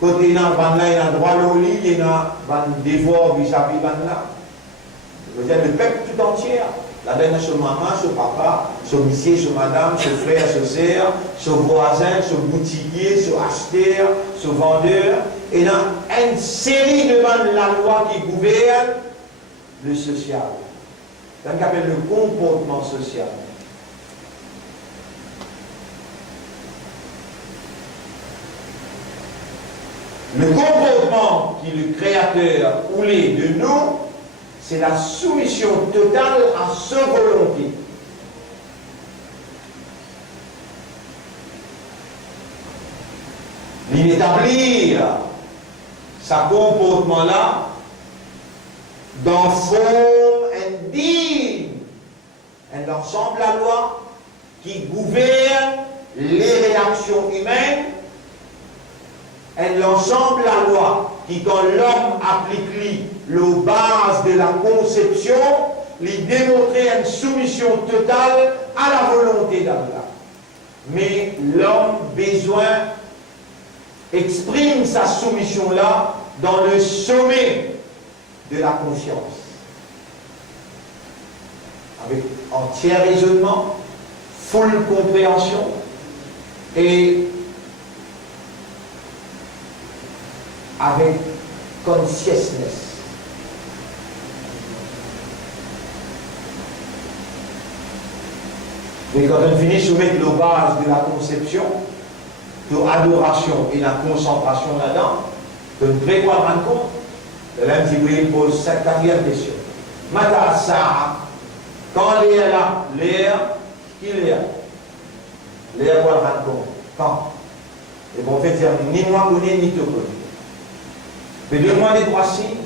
Côté dans le il y a droit au lit, il y a un devoir vis-à-vis là. Veut dire le peuple tout entier. La dernière, son maman, son papa, son monsieur, son madame, son frère, son sœur, son voisin, son boutiquier, son acheteur, son vendeur. Et dans une série devant la loi qui gouverne le social. C'est ce qu'on appelle le comportement social. Le comportement qui est le créateur ou les de nous, c'est la soumission totale à sa volonté. L'établir ce comportement-là dans forme indigne, un ensemble la loi qui gouverne les réactions humaines, et l'ensemble la loi qui, quand l'homme applique le base de la conception, lui démontrer une soumission totale à la volonté d'Allah. Mais l'homme besoin exprime sa soumission là dans le sommet de la conscience. Avec entier raisonnement, full compréhension et avec consciousness. Et quand on finit de soumettre les bases de la conception, de l'adoration et la concentration là-dedans, on peut quoi rendre compte. L'âme Jibril pose cette quatrième question. Mata Sa'a, quand l'air là, l'air, qui l'air? L'air quoi rendre compte? Quand? Et bon, en fait, ni moi connais, ni te connais. Mais donne-moi les trois signes.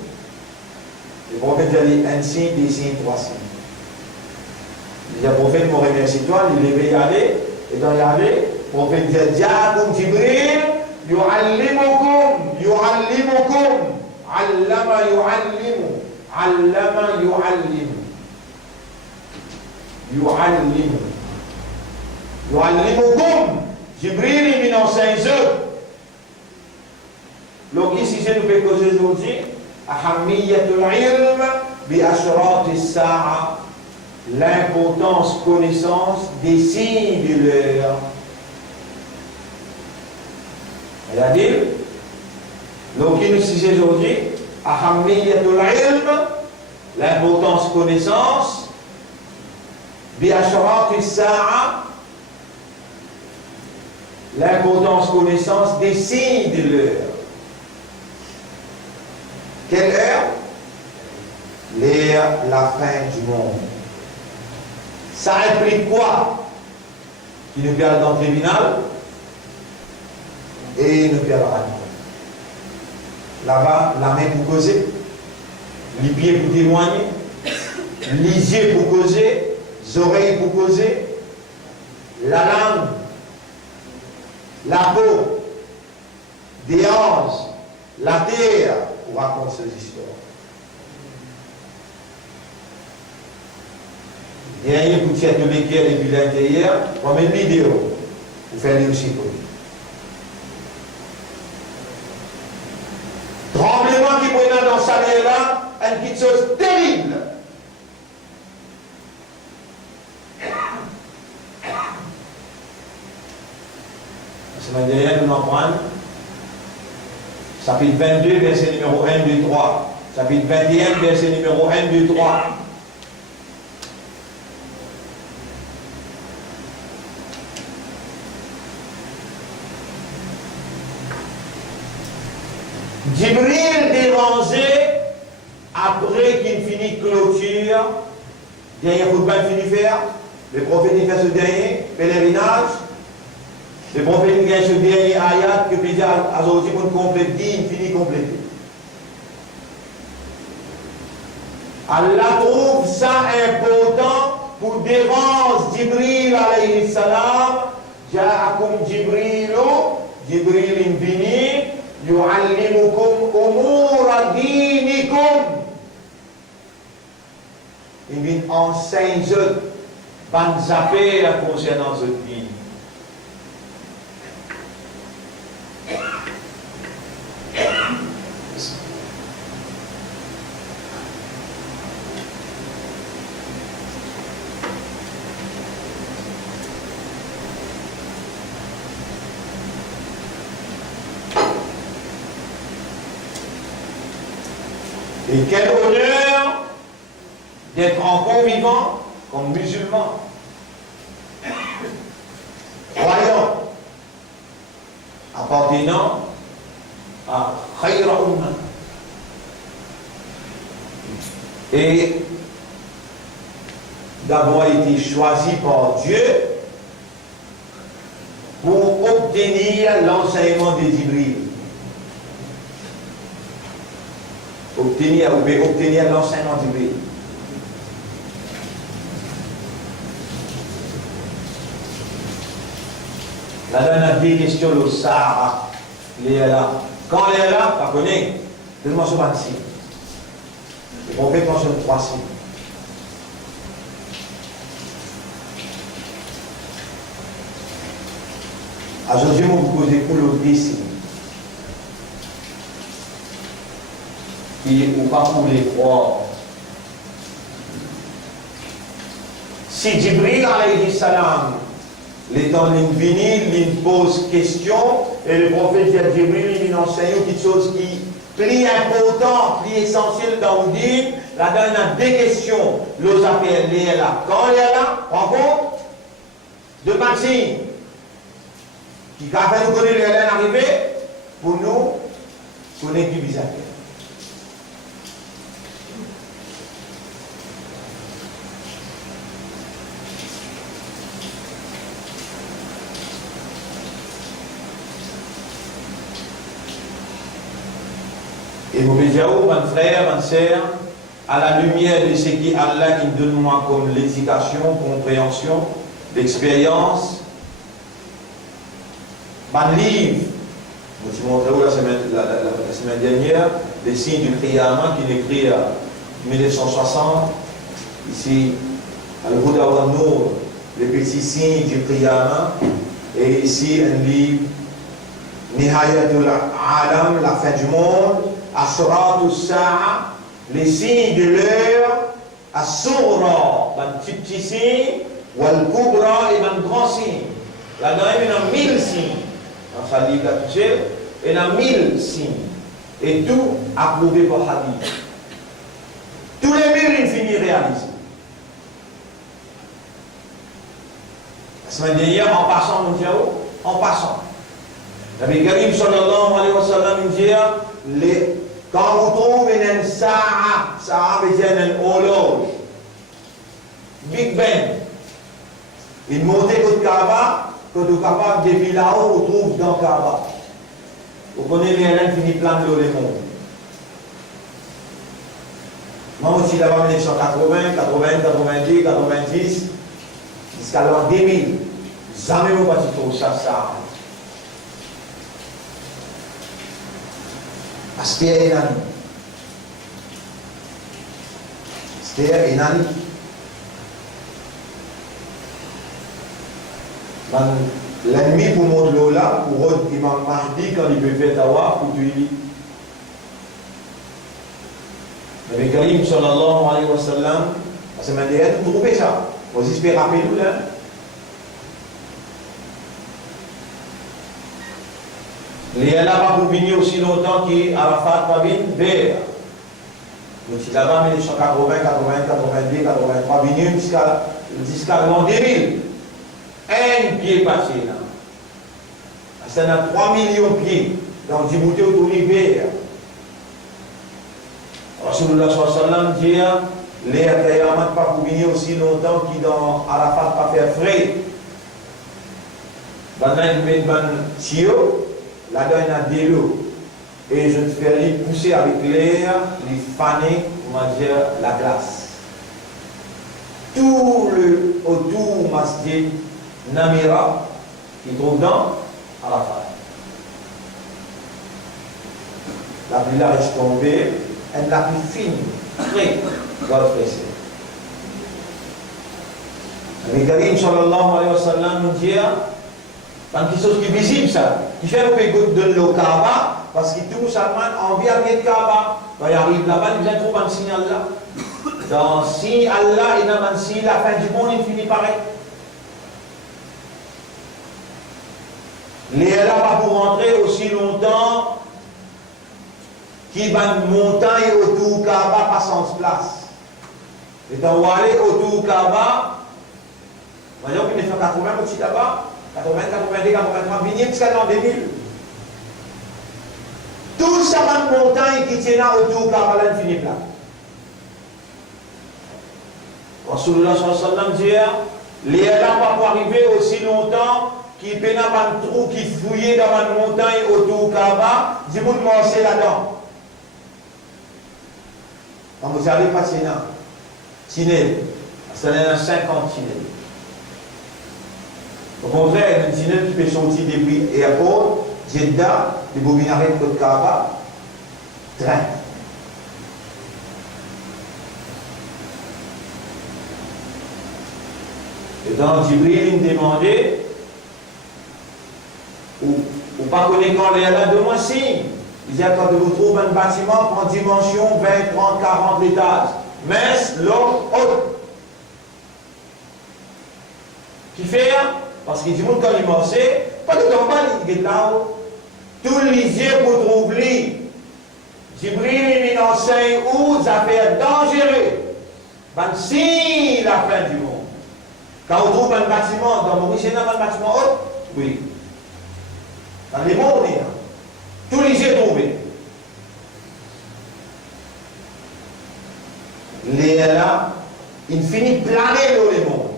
Le prophète a dit un signe, des signes, trois signes. Le prophète m'a remercié toi, il devait y aller, et dans y aller, le prophète dit Diakoum Jibril, yu'allimukum, allama yu'allimu, allama yu'allimukum, Jibril il m'enseigne eux. Donc ici, je nous fais causer aujourd'hui Ahammiyatul ilm bi ashrat as-sa'a, l'importance connaissance des signes de l'heure. C'est-à-dire, donc il nous dit aujourd'hui Ahammiyatul ilm, l'importance connaissance bi ashrat as-sa'a, l'importance connaissance des signes de l'heure. Quelle heure? L'heure, la fin du monde. Ça implique quoi? Qui nous perd dans le tribunal et nous perd la radio. Là-bas, la main pour causer, les pieds pour témoigner, les yeux pour causer, les oreilles pour causer, la langue, la peau, des hanches, la terre, pour raconter ces histoires. Il y a une boutique de l'équerre depuis l'intérieur, on met une vidéo pour faire les aussi pour lui. Tremblement qui prenait dans sa mère là, une petite chose terrible. La semaine dernière, nous en prenons. Chapitre 22, verset numéro 1, 2, 3. Chapitre 21, verset numéro 1, 2, 3. Jibril dérangé après qu'il finit clôture, dernier football fini faire, le prophète il fait ce dernier pèlerinage, le prophète il gagne ce dernier ayat que Pédia a sorti pour compléter, il finit compléter. Allah trouve ça important pour déranger Jibril alayhi salam. Ja'akum Jibrilu, Jibril vini, yu'allimukum umura dinikum. Il vient enseigner ban zapper concernant ce din. Et quel honneur d'être encore vivant comme musulman, croyant, appartenant à Khayra Umma. Et d'avoir été choisi par Dieu pour obtenir l'enseignement de Jibril. Obtenir l'enseignement du pays. Là, on a des questions au Sahara. Quand elle est là, pas connaît, donne-moi ce 26. Le prophète mentionne 3 signes. Aujourd'hui, on vous pose pour le décès. Et ou pas pour les croire. Si Jibril alayhi salam, l'étant venu, il pose question, et le prophète dit à Jibril, il enseigne quelque chose qui est plus important, plus essentiel dans le din. Là-dedans, il y a des questions. L'os appelle les là. Quand elle est là, par contre, de Maxime, qui a fait nous connaître les arrivée, pour nous, connaître du bizarre. Et vous pouvez dire, oh, mon frère, ma soeur, à la lumière de ce qui Allah qui donne moi comme l'éducation, compréhension, l'expérience, mon livre, je vous ai montré la semaine dernière, les signes du Qiyamah qui est écrit en 1960, ici, Al-Huda wa Nour, les petits signes du Qiyamah, et ici un livre, Nihayatul Alam, la fin du monde, Asratu Sa'a, les signes de l'heure, As-Sughra, un petit signe, Wal-Kubra et un grand signe. Là-dedans, il y a 1000 signes. Dans sa livre là-dessus, il y a 1000 signes. Et tout approuvé par Hadith. Tous les 1000 ils finissent réalisés. La semaine dernière, en passant, mon Dieu, en passant. Nabi Karim sallallahu alayhi wa sallam dit, quand vous trouvez une sa'a veut dire une horloge, Big Ben, il monte au Kaaba, quand vous êtes capable depuis là-haut, vous trouvez dans le Kaaba. Vous connaissez les Hélènes fini plein de le monde. Moi aussi, là-bas, 1980, 80, 90, 90, jusqu'à l'an 2000, jamais vous ne pouvez pas dire ça. Astia Enani. Astia Enani. L'ennemi pour mon Lola, pour Imam Mahdi, quand il peut faire tawa, pour tuer. Nabi Karim sallallahu alayhi wa sallam, la semaine dernière, vous trouvez ça? Vous espérez rappeler nous là? Il y a là-bas pour venir aussi longtemps qu'Arafat va venir vers. Donc si là-bas, 1980, 80, 82, 83, venir jusqu'à l'an 2000. Un pied passé là. Ça a 3 millions de pieds dans Djibouti ou l'hiver. Rasulullah sallallahu dit les Qayamat pas pour venir aussi longtemps qui dans Arafat pas faire frais. Maintenant, il met une tio, là-dedans, il y a de l'eau. Et je te fais pousser avec l'air, les faner, on va dire, la glace. Tout le autour masjid Namira, qui trouve dans Arafat. La pluie là reste tombée, elle l'a plus fine, très, dans le fessé. Le Karim sallallahu alayhi wa sallam nous dit, dans quelque chose qui est visible, ça, qui fait un peu de l'eau Kaaba, parce que tout musulman a envie de mettre Kaaba. Quand il arrive là-bas, il vient trouver un signal là. Donc, si Allah est dans un signe, la fin du monde, il finit pareil. Les là pas pour rentrer aussi longtemps qui va une montagne autour Kaaba pas sans place. Et donc, on va aller autour Kaaba, voyons qu'il fait 80 aussi là-bas, 80, 82, 83, venir jusqu'à l'an 2000. Tout ça va une montagne qui tient autour Kaaba, là, il finit là. Rasulullah sallallahu alayhi wa sallam dit, les là pas pour arriver aussi longtemps qui peine un trou qui fouillait dans une montagne autour Kaaba, du monde manger là-dedans. Quand vous allez passer là, tunnel, ça en a 50 tunnels. Au contraire, le tunnel qui peut sortir depuis l'aéroport, Jeddah, les bobinarets de Kaaba, train. Et dans Jibril, il demandait, ou pas connaître quand il est là de moi, si. Il dit, quand vous trouvez un bâtiment en dimension 20, 30, 40 étages, mince, long, haut. Qui fait, parce qu'il dit, quand il marchait, pas de temps, il est là-haut. Tous les yeux pour trouver. Jibril, il enseigne où ça fait dangereux. Ben, si la fin du monde. Quand on trouve un bâtiment, dans Maurice, il y a un bâtiment haut, oui. Dans les mondes, il y a. Tous les yeux trouvés. Les là, il finit planer dans les mondes.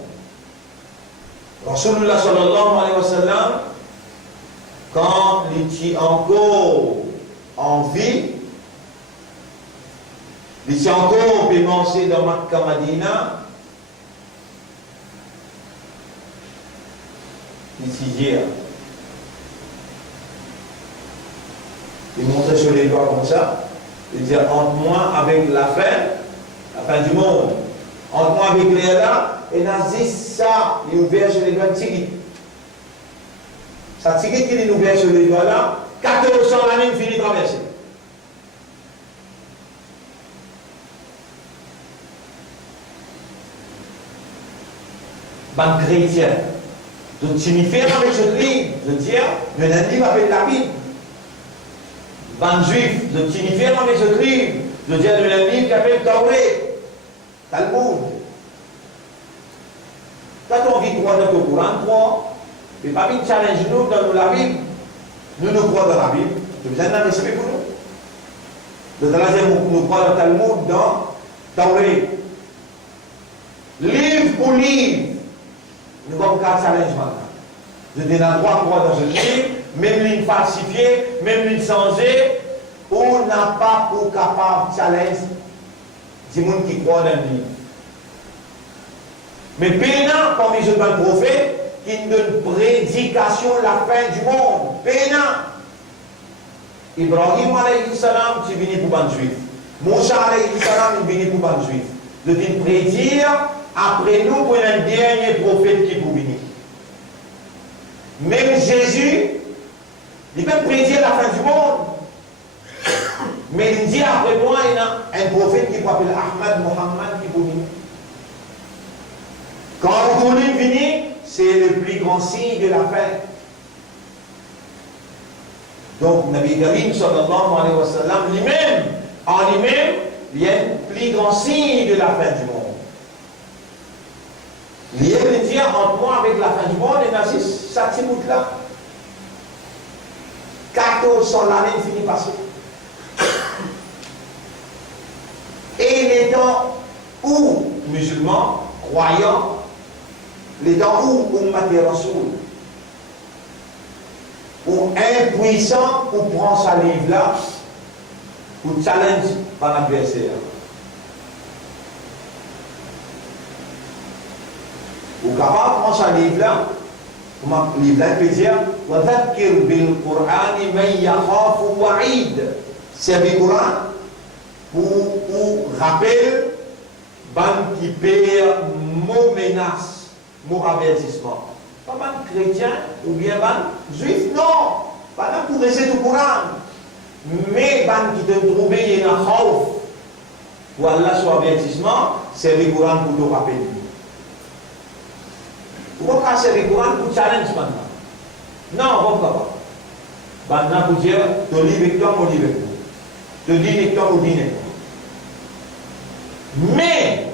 Rasulullah sallallahu alayhi wa sallam, quand il est encore en vie, il est encore pémancé dans Makkah Madina, il s'y il montait sur les doigts comme ça, il disait entre moi avec la fin du monde, entre moi avec les là, et Nazi ça, il ouvert sur les doigts de Tigit. Ça Tigit qui est ouvert sur les doigts là, 1400 l'année, il finit de traverser. Ban chrétien, de signifier avec ce livre, de dire, il y a un livre avec la Bible. Ban juif, de signifier avec ce livre, de dire, il y a un livre qui appelle Tawré, Talmud. Quand on vit croire dans le Coran, croit, mais pas bien challenge nous dans la Bible. Nous nous croyons dans la Bible, c'est besoin d'un respect pour nous. De la nous croyons dans le Talmud, dans Tawré. Livre pour livre. Nous avons qu'un challenge maintenant. Je dis dans trois croix dans ce livre, même ligne falsifiée, même ligne changée, on n'a pas pour capable de challenge du monde qui croit dans le livre. Mais pénant, comme ils ont un prophète, qui donne prédication de la fin du monde. Pénant. Ibrahim alayhi salam, tu viens pour un juif. Moussa alayhi salam, il vient pour un juif. De prédire, après nous, pour un dernier prophète qui vous venir. Même Jésus, il peut prédire la fin du monde. Mais il dit après moi, il y a un prophète qui s'appelle Ahmad Muhammad qui vous venir. Quand vous voulez venir, c'est le plus grand signe de la fin. Donc, Nabi Karim sallallahu alayhi wa sallam, lui-même, en lui-même, il y a un plus grand signe de la fin du monde. Il y a le dire entre moi avec la fin du monde, et dans cette là 1400 l'année finit passer. temps où musulmans, croyants, les temps où Ummat et Rasoul, où impuissant pour prendre sa livre là, pour challenge par l'adversaire. Ou capable de prendre sa livre là, comment livre là peut dire وَذَكِّرْ بِالْقُرْآنِ مَنْ يَخَافُ وَعِيدٍ. C'est le Coran pour rappeler ban qui perd mot menace, mot avertissement. Pas ban chrétien ou bien ban juif, non. Pas là pour rester au Coran. Mais ban qui te trouve il y a un khauf. Ou Allah soit avertissement, c'est le Coran pour te rappeler. Pourquoi c'est le Coran pour challenge maintenant? Non, pourquoi pas? Maintenant pour dire, tu lis avec toi, mon livre avec toi. Tu dis avec toi, mon dîner avec toi. Mais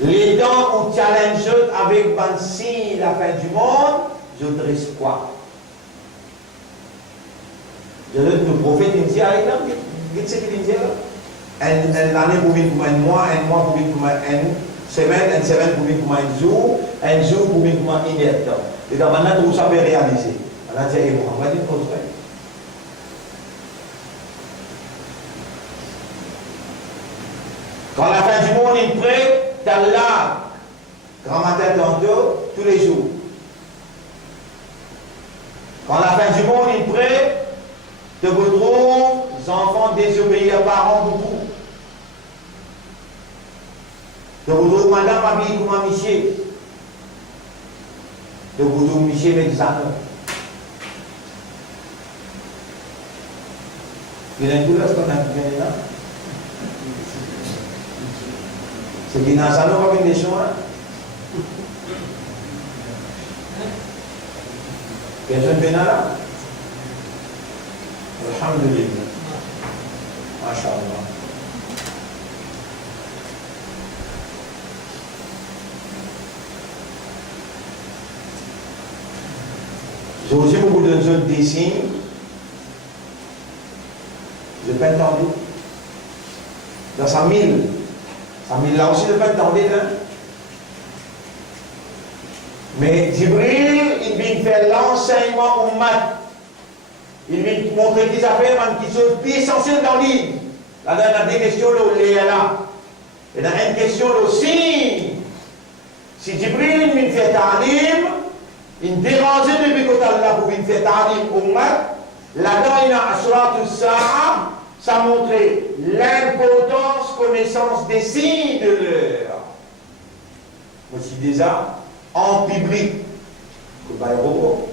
les dents ou challenge avec Bansi la fin du monde, je dresse quoi? Je donne le prophète India, qu'est-ce qu'il dit là? L'année pour venir pour un mois pour venir pour une semaine pour venir pour un jour pour venir pour une heure. Et donc maintenant tout ça peut réaliser. On a dit, on va dire qu'on se fait. Quand la fin du monde est prêt, d'Allah, grand matin tantôt, tous les jours. Quand la fin du monde est prêt, de vous trouver, les enfants désobéis à parents beaucoup. De vous trouver, madame habillée comme un monsieur. De vous trouver, monsieur médecin. Il y a une douleur, ce qu'on a fait là. C'est qu'il n'a pas une des choses. Personne ne là. Alhamdulillah. Masha'Allah. J'ai aussi beaucoup de jeunes dessins. Je n'ai pas entendu. Dans sa mille. Là aussi, ne pas attendre là. Mais Jibril, il vient faire l'enseignement au mat. Il vient montrer des affaires qui sont plus essentielles dans le livre. Là, on a des questions là. Et dans une question aussi, si Jibril vient faire ta'alim, il dérange depuis que Allah pour venir faire ta'alim au mat, là-dedans, il y a Ashratu Sa'a. Ça montrait l'importance, connaissance des signes de l'heure. Aussi déjà, en public, le Bayrou,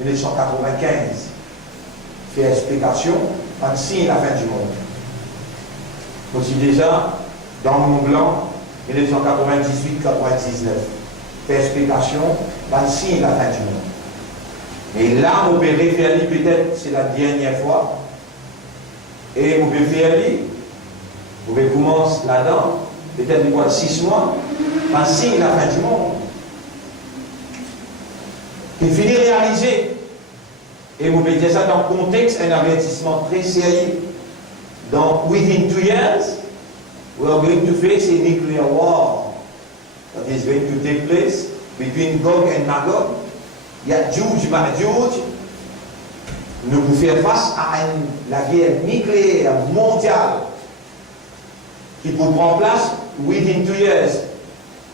1995, fait explication, un signe la fin du monde. Aussi déjà, dans le Mont Blanc, 1998-99, fait explication, un signe la fin du monde. Et là, mon père fait peut-être c'est la dernière fois. Et vous pouvez faire lire, vous pouvez commencer là-dedans, peut-être quoi, 6 mois, un signe la fin du monde. Il finit réalisé. Et vous pouvez dire ça dans le contexte, un avertissement très sérieux. Donc, within 2 years, we are going to face a nuclear war that is going to take place between Gog and Magog. Ya'juj, Ma'juj. Nous vous faire face à la guerre nucléaire mondiale qui peut prendre place within 2 years.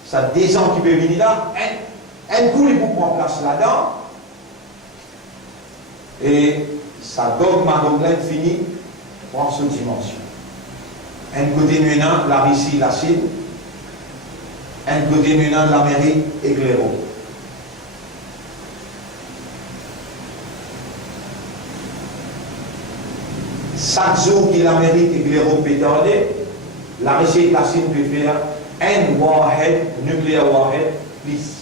Ça 10 ans qui peut venir là, un coup il peut prendre place là-dedans. Et ça Gog Magog fini prend cette dimension. Un côté maintenant, la Russie, la Chine, un côté maintenant, l'Amérique et l'Europe. Chaque jour que l'Amérique et l'Europe est tardée, la Russie et la Chine peuvent faire un warhead, nuclear warhead, plus.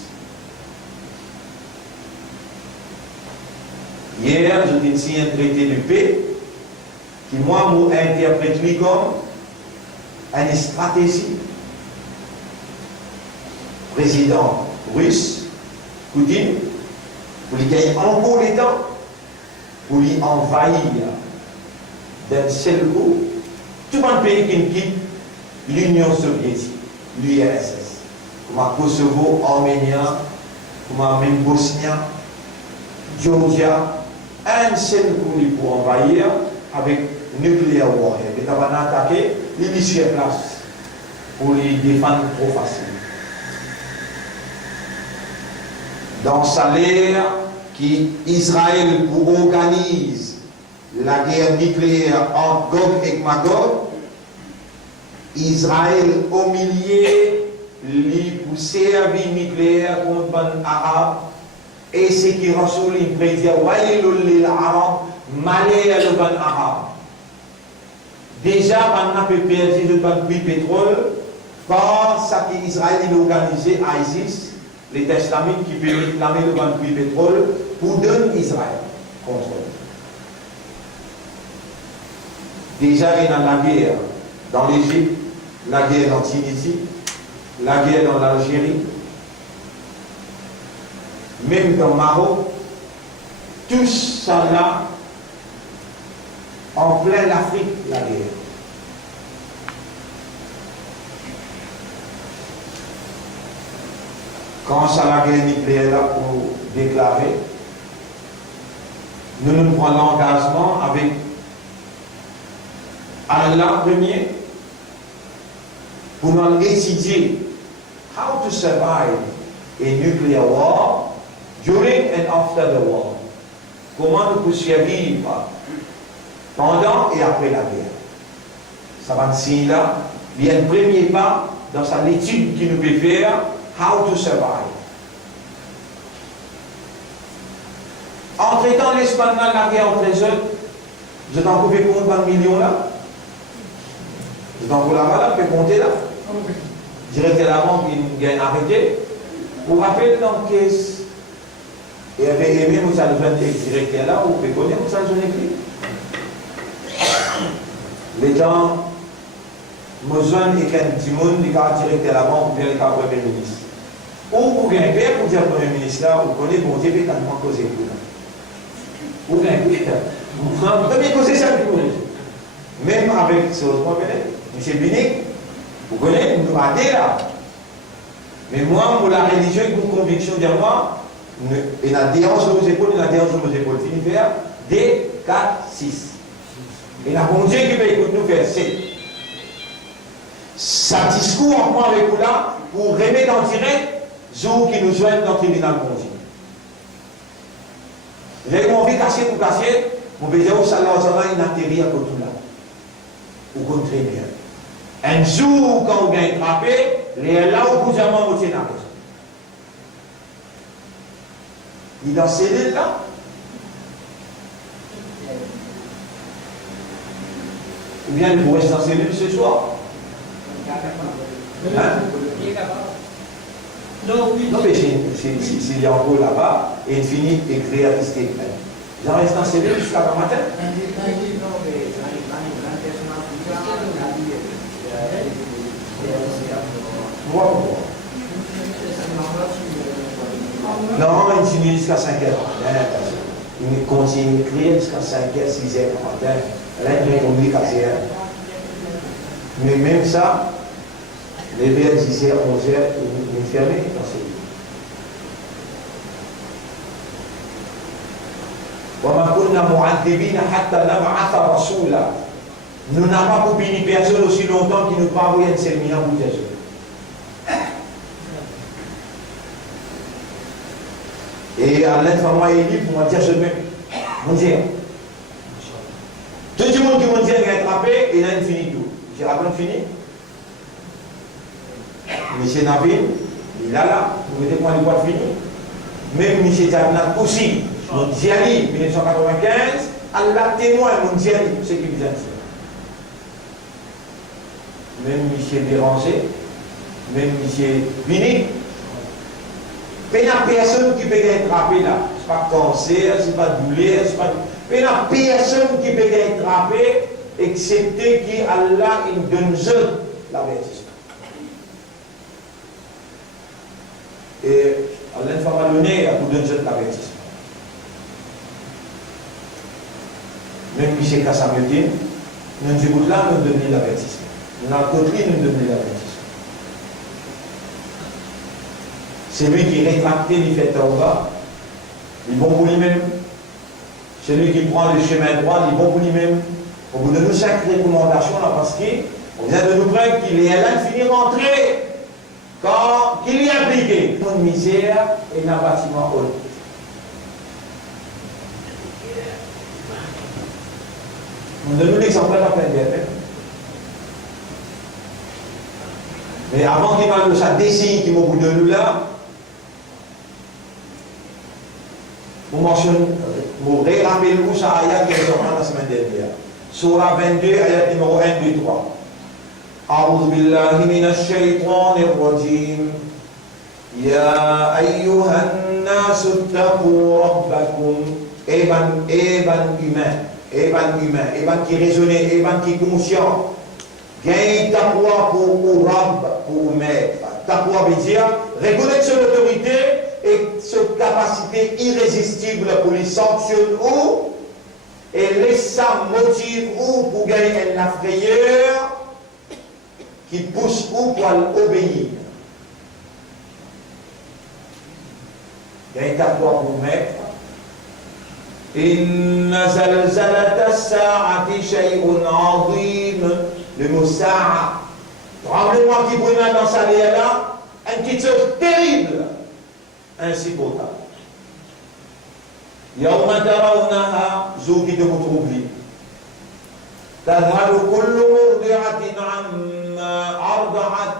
Hier, j'ai signé un traité de paix qui, moi, m'interprète comme une stratégie. Président russe, Poutine, pour lui gagner encore les temps, pour lui envahir d'un seul coup Tout le pays qui quitte l'Union soviétique, l'URSS, comme Kosovo, Arménien, comme même Bosnien, Georgia, un seul coup pour envahir avec nucléaire warhead. Et quand on a attaqué, il y sur place pour les défendre trop facile. Dans salaire qu'Israël organise la guerre nucléaire entre Gog et Magog, Israël au milieu pour servir nucléaire contre les Arabes et ce qui reçoit les présidents Wailul l'Arab, malheur le ban arabe. Déjà, on a perdu le ban de pétrole par ça qu'Israël a organisé ISIS, les Islamiques qui permettent l'armée de ban de pétrole pour donner Israël contrôle. Déjà, il y a la guerre dans l'Égypte, la guerre en Tunisie, la guerre dans l'Algérie, même dans le Maroc, tout ça là, en plein Afrique, la guerre. Quand ça la guerre nucléaire là pour déclarer, nous prenons l'engagement avec Allah premier pour nous étudier how to survive a nuclear war during and after the war. Comment nous pouvons survivre pendant et après la guerre. Ça va être là, il y a un premier pas dans sa étude qui nous peut faire how to survive. Entre-temps, l'Espagne, la guerre entre les autres, vous êtes encore fait combien de millions là? Vous êtes encore là-bas, vous pouvez compter là? Directeur de la banque, il a arrêté. Vous vous rappelez dans la caisse? Et avec aimé, vous avez besoin de directeur là, vous pouvez connaître, vous avez besoin d'écrire. Les gens, besoin de quelqu'un du monde, qui a directeur de la banque, ou bien le Premier ministre. Ou vous gagnez père pour dire Premier ministre là, vous connaissez, bon Dieu, peut tellement causer pour là. Vous gagnez père. Vous devez causer ça pour vous. Même avec ce autre M. Binic, vous connaissez, nous ratez là. Mais moi, pour la religion, avec une conviction derrière moi, et la déhanche de vos épaules, fini faire D, 4, 6. Et la bon Dieu qui va écouter nous faire, c'est ça discours en point avec vous là, pour remettre en direct, jour qui nous joignent dans le tribunal bon Dieu. J'ai envie de casser pour casser, mon baiser au salaire, il n'atterrit à côté là. Vous comprenez bien. Un jour, quand vous gagnez frappé, les là où vous avez moitié dans la raison. Il est dans ces cellule là. Ou bien il faut rester dans ces cellule ce soir. Hein? Non, mais s'il y a encore là-bas, et il finit d'écrire un statement. Ils en restent dans ces cellule jusqu'à le matin. Non, il finit jusqu'à 5 h. Il continue d'écrire jusqu'à 5 h, 6 h le matin. Là, il est tombé cassé. Mais même ça, les vers 10 h, 11 h, il est fermé dans ce livre. Nous n'avons pas pour bénir personne aussi longtemps qu'il nous pas envoyé un séminaire pour Jésus. Et à l'infirmière Élie, pour moi dire je même. Mon Dieu. Tout le monde qui m'a dit qu'il a attrapé, il a fini tout. J'ai rappelé fini. M. Navin, il est là, vous mettez point de boîte fini. Même M. Diagnat aussi, mon Diali, 1995, Allah témoin, mon Diali, pour ceux qui vous attirent. Même M. Béranger, même M. Bini. Il n'y a personne qui peut être attrapé là. Ce n'est pas cancer, ce n'est pas douleur, ce n'est pas. Il n'y a personne qui peut être attrapé, excepté qu'Allah donne l'avertissement. Et Allah va donner pour donner l'avertissement. Même M. Kassamuddin, Nous disons là, nous donnons l'avertissement. Dans le côté, nous donnons l'avertissement. Celui qui est rétracté, il fait tort, il est bon pour lui-même. Celui qui prend le chemin droit, il est bon pour lui-même. On vous donne chaque recommandation là parce qu'on vient de nous prendre qu'il est là de finir rentrer quand il y a appliqué. Une misère et un bâtiment haut. On donne l'exemple de la peine d'être. Mais avant qu'il parle de sa décennie qui m'au bout de nous là, vous mentionnez, vous rappelez-vous ça ayat qui est sorti la semaine dernière. Surah 22, ayat numéro 1, 2, 3. أعوذ بالله من الشيطان الرجيم يا أيها الناس اتقوا ربكم Eban humain qui raisonnait, Eban qui conscient. Gagne taqwa pour Rab, pour maître. Taqwa veut dire reconnaître son autorité et cette capacité irrésistible pour les sanctionner ou et laisser ça motive ou pour gagner un affrayeur qui pousse ou pour l'obéir. Gagne taqwa pour maître. Inna zalzalata as-sa'ati shay'un 'azim. Le mot sa'a, tremblement qui brûle dans sa vie là, une petite chose terrible, insupportable. Yawma tarawnaha, jour qui de vous trouver. Tadhalu kullu murdi'atin 'amma arda'at.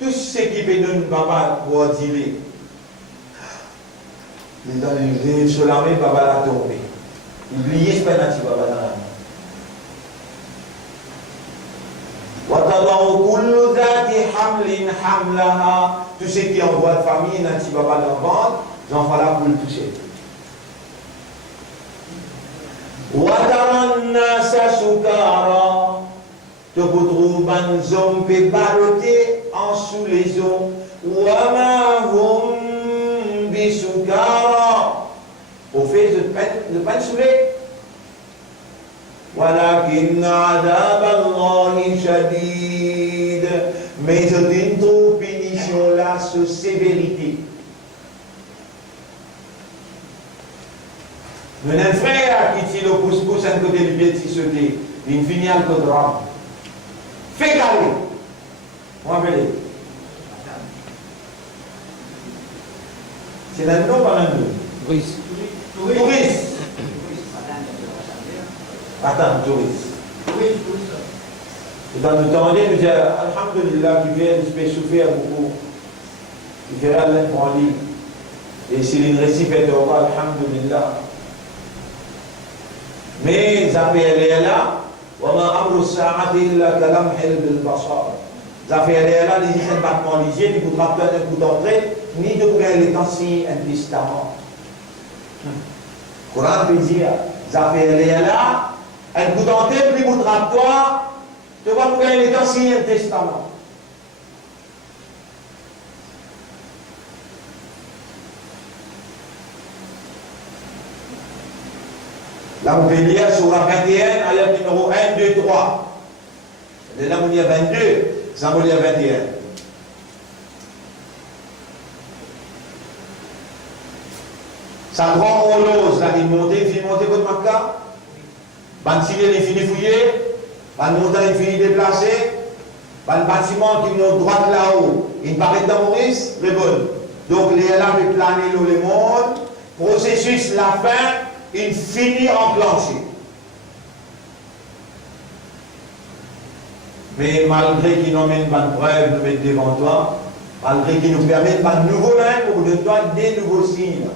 Tout ce qui peut donner baba pour dire. Les sur l'armée, baba l'a tombé. Oubliez ce penalty baba dans la main. Tout ce qui envoie de famille, n'a pas baba dans le ventre, j'en fais là pour le toucher. Te retrouve un homme peut balloter en sous les eaux. Au fait de pain saoulé. ولكن عذاب الله شديد. Mais je dis trop punition là sous sévérité. Nous avons un frère qui tire le pouce-pouce à côté du pied de sauter. Il finit à côté de l'homme. Fais galer. On va appeler. C'est un nom par un nom. Touriste. Touriste. Attends, touriste. Et dans le temps, nous disons, Alhamdulillah, qui vient, il peut souffrir beaucoup. Il fait rien pour en ligne. Et s'il une récip est au revoir, Alhamdulillah. Mais, Zafir est là, وَمَا أَمْرُ السَّاعَةِ إِلَّا كَلَمْحِ بِالْبَصَرِ. Zafir est là, les yeux battements les yeux, ni vous trappez un coup d'entrée, ni de vous les temps si un testament. Coran peut dire, Zafir est là, un coup d'entrée, puis vous trappez toi, tu vas vous gagner les temps si un testament. Là, vous pouvez lire sur la 21, ayat numéro 1, 2, 3. Là, vous lire 22, ça vous lire 21. Ça prend horloge, là, il monte votre marca. Bantilé, il finit fouillé. Ban montagne, il finit déplacé. Ban bâtiment qui monte droite là-haut, il paraît dans Maurice, très bon. Donc, les là, il planer le monde. Processus, la fin. Il finit enclenché. Mais malgré qu'il nous mène une preuve, nous mettre devant toi, malgré qu'il nous permette un nouveau même pour de toi des nouveaux signes.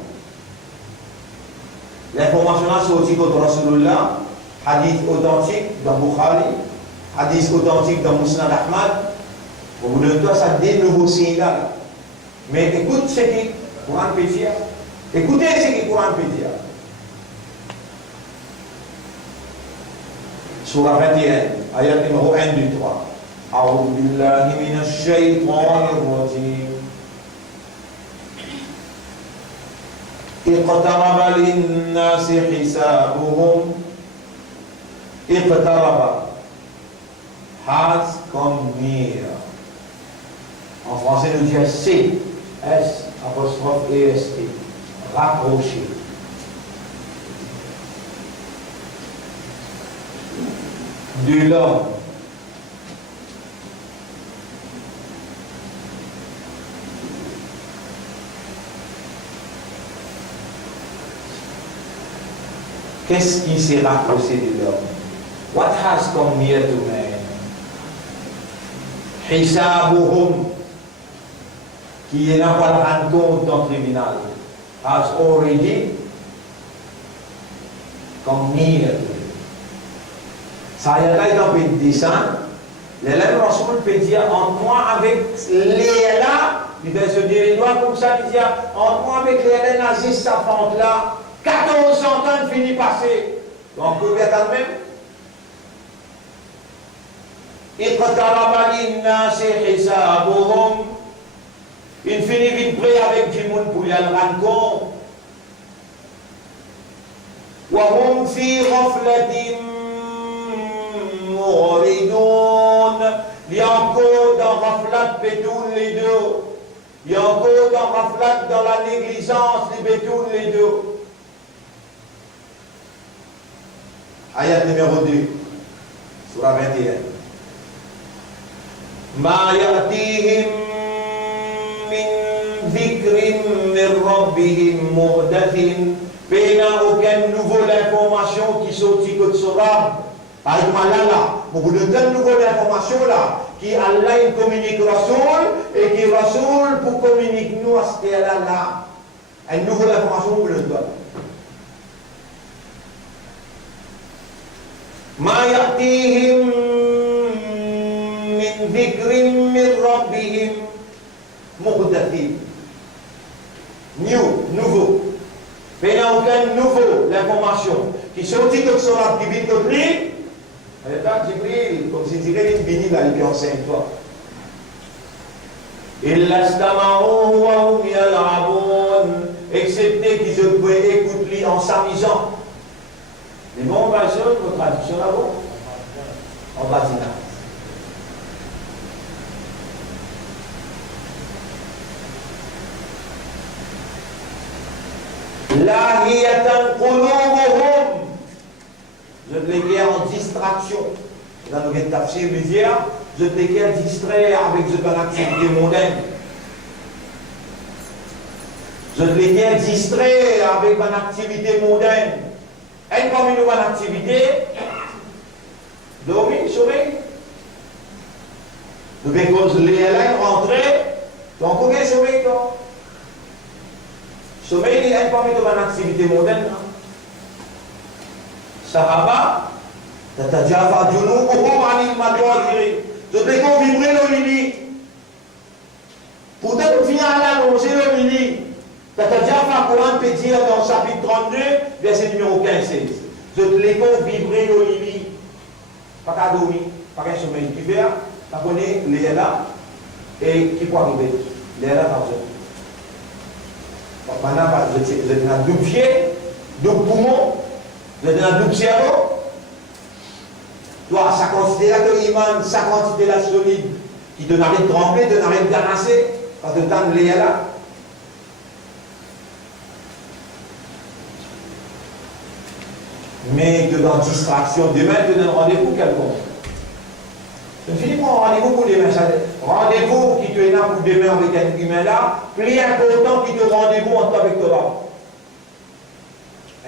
L'information là sortie contre Rasulullah, hadith authentique dans Bukhari, hadith authentique dans Musnad Ahmad, pour de toi ça des nouveaux signes là. Mais écoute ce qui Coran peut dire. Écoutez ce qui Coran peut dire. Surah 21, ayat numéro 1 du 3. أعوذ بالله من الشيطان الرجيم. اقترب للناس حسابهم. اقترب. has come near. En français, nous disons C, S, apostrophe EST, rapproché. De l'homme. Qu'est-ce qui s'est rapproché de l'homme? What has come near to man? Hisabuhum, qui est là pour rendre compte dans le tribunal, has already come near to him. Saya là dans le dessin, l'élève Rasoul peut dire entre moi avec les là, il va se dire les doigts comme ça, il dit entre moi avec les nazis, sa fente là, 1400 ans fini passé. Donc vous pouvez quand même. Il finit vite près avec du monde pour y aller rendre compte. وهم في غفلة معرضون. Il y a encore dans Raflat Bétoun les deux. Il y a encore dans Raflat dans la négligence les Bétoun les deux. Ayat numéro 2, surah 21. Ma ya'tihim min dhikrin min rabbihim muhdathin. Il n'y a aucune nouvelle information qui sortit que de surah. Par exemple, là, beaucoup de nouvelles informations là, qui Allah il communique Rasoul et qui Rasoul pour communiquer nous à ce là. Une nouvelle information vous le donne. ما يأتيهم من ذكر من ربهم محدث. Nouveau. Mais il n'y a aucun nouveau l'information qui sortit comme ça qui vient de lui. Elle est Jibril, comme si dirait une bénie là, il est enceinte toi. إلا استمعوه وهم يلعبون, excepté qu'ils se pouvaient écouter en s'amusant. Les bons versions, notre traduction là-bas, en badinage. Lahiyatan qulubuhum, je te l'ai en distraction. Dans le tafsir dire, je te l'ai distrait avec une activité mondaine. Je te l'ai distrait avec une activité mondaine. Et comme une nouvelle activité, dormir, sommeil. Nous devons les élèves rentrer, donc on a sommeil. Sommeil, il y a une nouvelle activité moderne. Sahaba, tatajafa junubuhum anil madajiri. Je te qu'on vibrer le lit. Pourtant, nous finissons à l'annoncer le lit. Tatajafa, Coran peut dire dans chapitre 32, verset numéro 15. Je te les qu'on vibrer le lit. Pas qu'à dormir, pas qu'un sommeil qui vient, pas qu'on est les là et qui peut arriver. Les là par exemple. Maintenant, vous êtes dans un double pied, double poumon, vous êtes dans un double cerveau. Toi, sa quantité là de l'iman, sa quantité là solide, qui te n'arrête de trembler, te n'arrête de ramasser, parce que tu as les là. Mais que dans distraction, demain, tu donnes rendez-vous quelconque. Je finis pour un rendez-vous pour demain. Rendez-vous qui te est là pour demain avec un humain là, plus important que te rendez-vous en toi avec toi.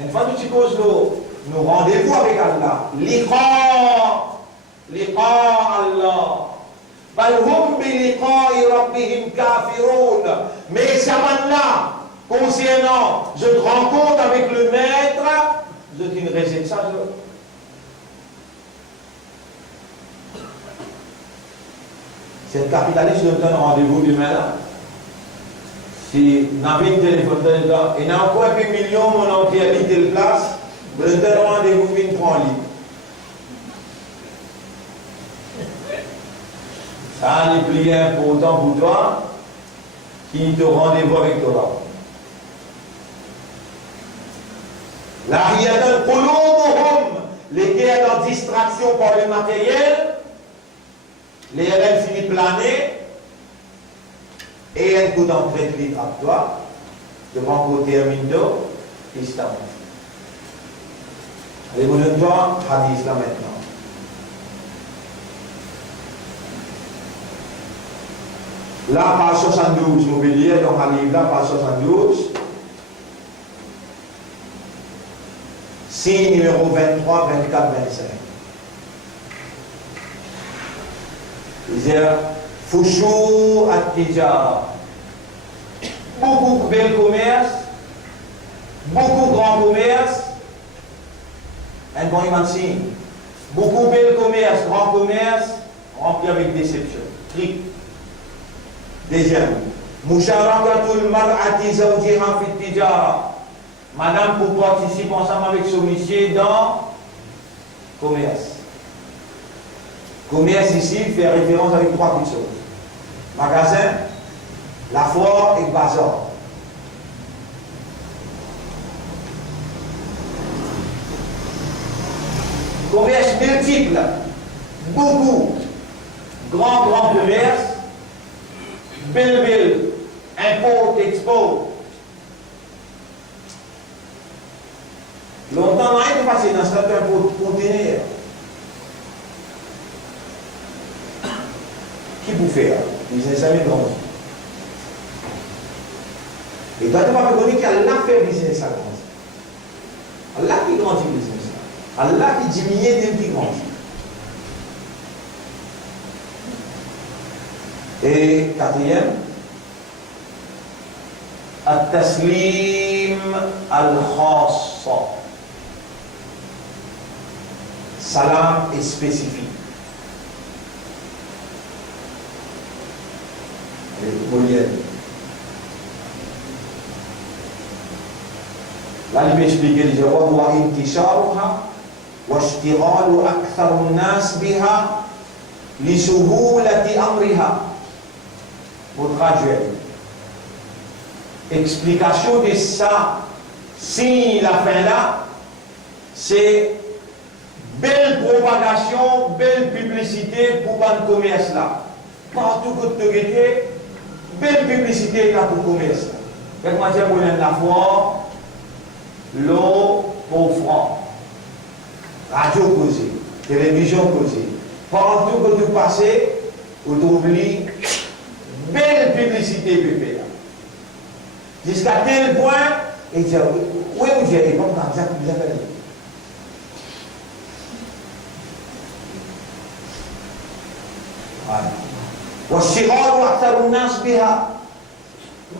Une fois que tu poses nos rendez-vous avec Allah, liqa Allah. Bal hum bi liqa'i rabbihim kafirun. Mais ça là, concernant, je te rencontre avec le maître, je dis une récite ça, c'est le capitaliste qui donne rendez-vous demain là. Si Nabil téléphone là, il y a encore un million mon entier habite de place, je donne rendez-vous une prend libre. Ça n'est plus important pour toi qui te rendez-vous avec toi. La riyatan qulubuhum, les guerres en distraction par le matériel, les élèves finissent planer, et elle coûte en très vite à toi, devant côté termine d'eau, Islam. Allez, vous donne toi, hadith là maintenant. Là, page 72, mobilier, dans un livre là, page 72. Signe numéro 23, 24, 25. C'est-à-dire, Fouchou at-Tijara. Beaucoup de bel commerce, beaucoup de grand commerce, un bon imancier. Beaucoup de bel commerce, grand commerce, rempli avec déception. Trick. Deuxième. Musharakatul mar'ati zawjiha fit tijara. Madame pour participer ensemble avec son monsieur dans commerce. Commerce ici fait référence avec trois petites choses. Magasin, la foire et le bazar. Commerce multiple, beaucoup, grand commerce, belle, import, export. Longtemps, rien de passé dans certains conteneurs. Qui vous fait? Business à grand. Et toi, tu vas me connaître qu'Allah fait business à grand. Allah qui grandit business. Allah qui diminue des qui grandit. Et quatrième, At-Taslim al-Khassa. Salam est spécifique. Là, il m'explique les jawab wa intisharuha wa ishtighalu aktharu an-nas biha li suhulati amriha. Vous traduisez. Explication de ça, si la fin là, c'est belle propagation, belle publicité pour le commerce là. Partout que tu es, belle publicité là pour le commerce. Avec moi, j'ai besoin de la foi, l'eau pour franc, radio causée, télévision causée. Partout que tu passes, tu oublies belle publicité, bébé. Jusqu'à tel point, et dire, oui, j'ai répondu dans ça, vous avez dit.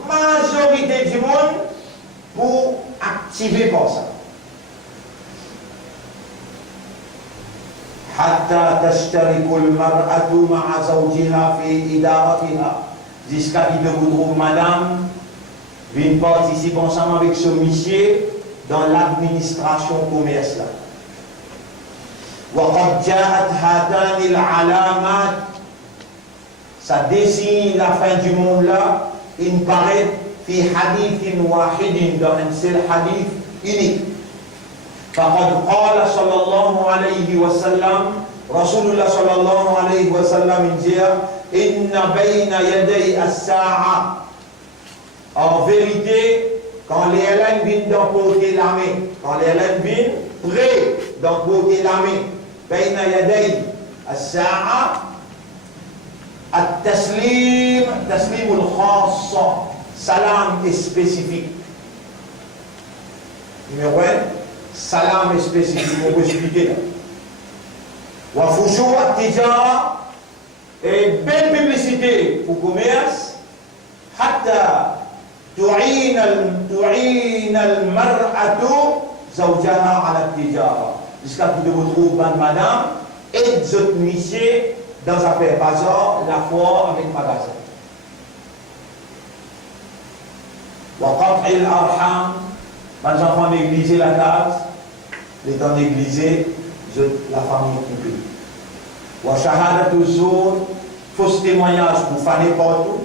Majorité du monde pour activer pour ça. Hatta tashtariku al-mar'atu ma'a zawjiha fi idaratiha. Jusqu'à ce que vous trouve madame vient participer ensemble avec son monsieur dans l'administration commerce là. وقد جاءت هاتان العلامات. Ça dessine la fin du monde là. Il paraît في حديث واحد dans un seul hadith unique. فقد قال صلى الله عليه وسلم رسول الله صلى الله عليه وسلم dit إن بين يدي الساعة. En vérité, quand les Hélènes viennent d'emporter la main, quand les Hélènes viennent prêts d'emporter la main, بين يدي الساعة التسليم تسليم الخاص. Salam est spécifique. Numéro 1, salam est spécifique. On peut expliquer là. Wa fushu at-tijara, et belle publicité pour commerce. Hatta tu'in al-mar'atu zawjaha ala at-tijara. Jusqu'à ce que vous trouvez madame et votre monsieur dans affaire bazar, la foire avec magasin. وقطع الأرحام. Les enfants négliger la case, les temps négliger la famille coupée. Wa shahadatu zur, fausse témoignage pour faner partout.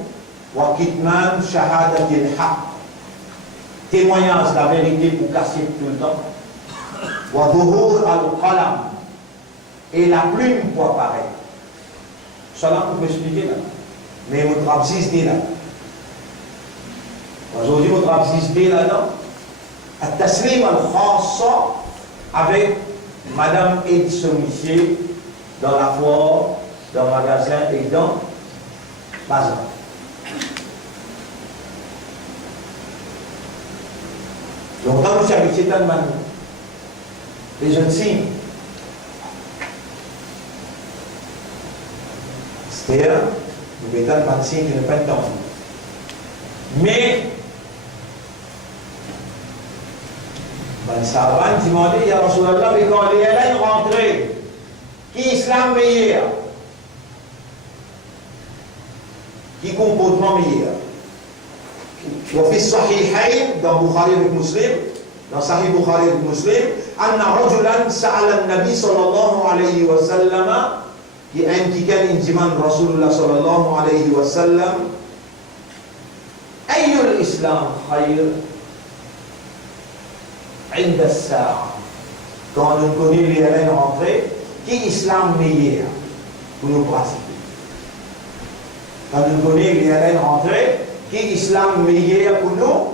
Wa kitman shahadatil haq, témoignage de la vérité pour casser tout le temps. Wa dhuhur al qalam, et la plume pour apparaître. Ça là, on peut expliquer là. Mais votre abscisse dit là. Aujourd'hui, votre abscisse dit là-dedans. التسليم الخاصة avec Madame Edson Missier dans la foire, dans le magasin et dans Bazar. Donc, dans le service, c'est un man. Les jeunes signes. C'est-à-dire, nous mettons un signe qui n'est pas entendu. Mais, Ben Sahaban demandait, Ya Rasulallah, mais quand les Hélènes rentraient, qui islam meilleur? Qui comportement meilleur? وفي الصحيحين dans Bukhari avec Muslim, dans Sahih Bukhari avec Muslim, أن رجلا سأل النبي صلى الله عليه وسلم qui كان انجمان رسول الله صلى الله عليه وسلم أي الإسلام خير عند الساعة. Quand on connaît les Hélènes rentrées, qui islam meilleur pour nous pratiquer? Quand on connaît les Hélènes rentrées, qui islam meilleur pour nous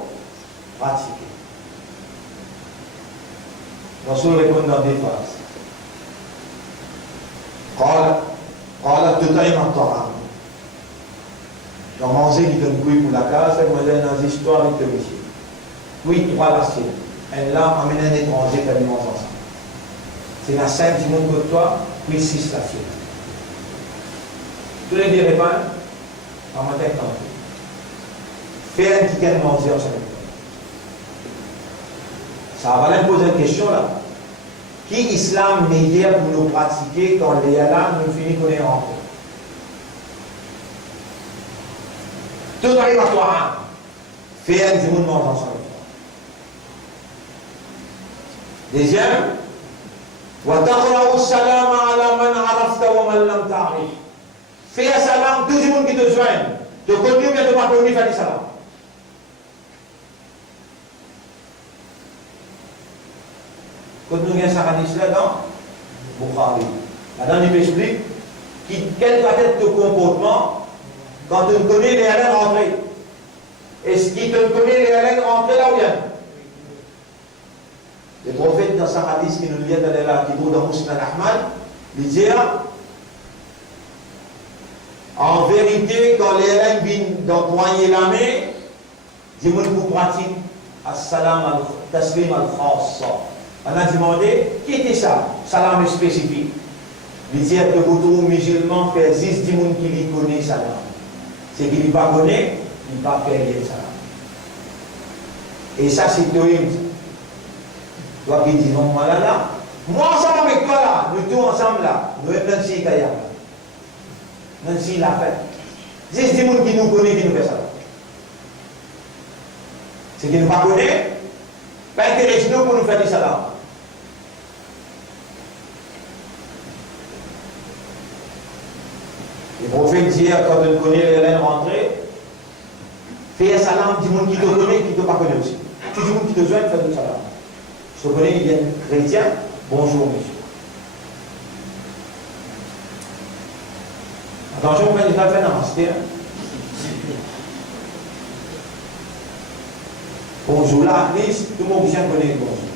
pratiquer? Rasoul répond dans des phrases. قال تطعم الطعام. J'ai mangé qui donne couille pour la case, et moi j'ai dans l'histoire avec le monsieur. Oui, trois l'assiette. Et là, emmène un étranger qui a du ensemble. C'est la scène du monde que toi, puis six l'assiette. Tous les deux repas, en matin temps. Fais un petit manger ensemble. Ça va leur poser une question là. Qui islam meilleur pour nous pratiquer quand les Yala nous finissent qu'on est rentré? Tout arrive à toi. Fais un petit monde manger ensemble. Deuxième, وَتَقْرَأُ السَّلَامَ عَلَى مَنْ عَرَفْتَ وَمَنْ لَمْ تَعْرِفْ. Fais un salam, tout le monde qui te joigne. Te connu, mais te pas connu, fais du salam. Quand nous avons un hadith là dans Bukhari, là-dedans il m'explique quel va être ton comportement quand tu connais les haleines rentrées. Est-ce qu'il te connaît les haleines rentrées là ou bien? Le prophète dans sa hadith qui nous vient de la qui dans Musnad Ahmad, il dit en vérité, quand les haleines viennent d'empoigner la main, dis-moi vous pratique as-salam al-taslim al-khassa. On a demandé, qui était ça? Salam spécifique. Il dit que beaucoup de musulmans font 10 personnes qui lui connaissent salam. C'est qui ne pas connaît, il ne va pas faire salam. Et ça, c'est terrible. Toi qui dis, non, voilà là. Moi, ensemble avec toi là, nous tous ensemble là, nous sommes même si Kaya. Même si la fête. 10 personnes qui nous connaissent, qui nous fait salam. C'est qui ne pas connaît, pas intéressé nous pour nous faire du salam. Le prophète dit, quand on connaît les reines rentrées, fais un salam du monde qui te connaît, qui ne te pas connaît aussi. Tout le monde qui te joint, fais du salam. Je te connais, il vient chrétien, bonjour monsieur. Attention, on va déjà faire namaste. Bonjour là, tout le monde bien connaît bonjour.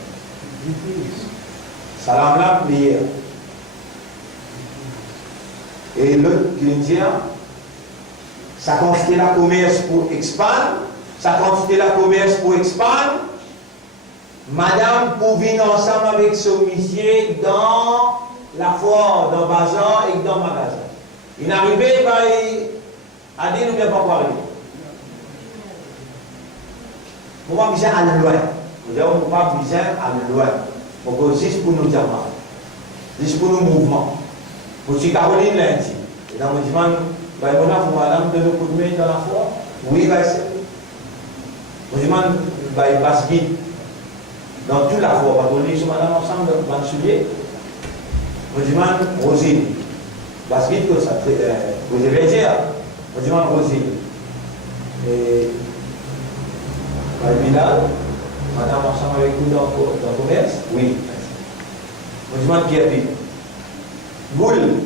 Salam là, prière. Et l'autre qui nous dit, ça consiste la commerce pour expandre, ça consiste la commerce pour expandre. Madame pour venir ensemble avec son monsieur dans la foire, dans le bazar et dans le magasin. Il n'arrivait pas à dire, nous ne pouvons pas parler. Nous ne pouvons pas aller loin. Nous ne pouvons pas aller loin. Donc, juste pour nous dire, juste pour nos mouvements. Pour si Caroline lundi. Et dans le dimanche, on a madame de nos coups de main dans la foi. Oui, va essayer. Le dimanche, il passe guide. Dans toute la foi, parce qu'on est sur madame ensemble dans le sujet. Le dimanche, Rosine. Passe guide que ça fait. Vous devez dire. Le dimanche, Rosine. Et. Bilal, madame ensemble avec nous dans le commerce. Oui. Le dimanche, Pierre. Boule,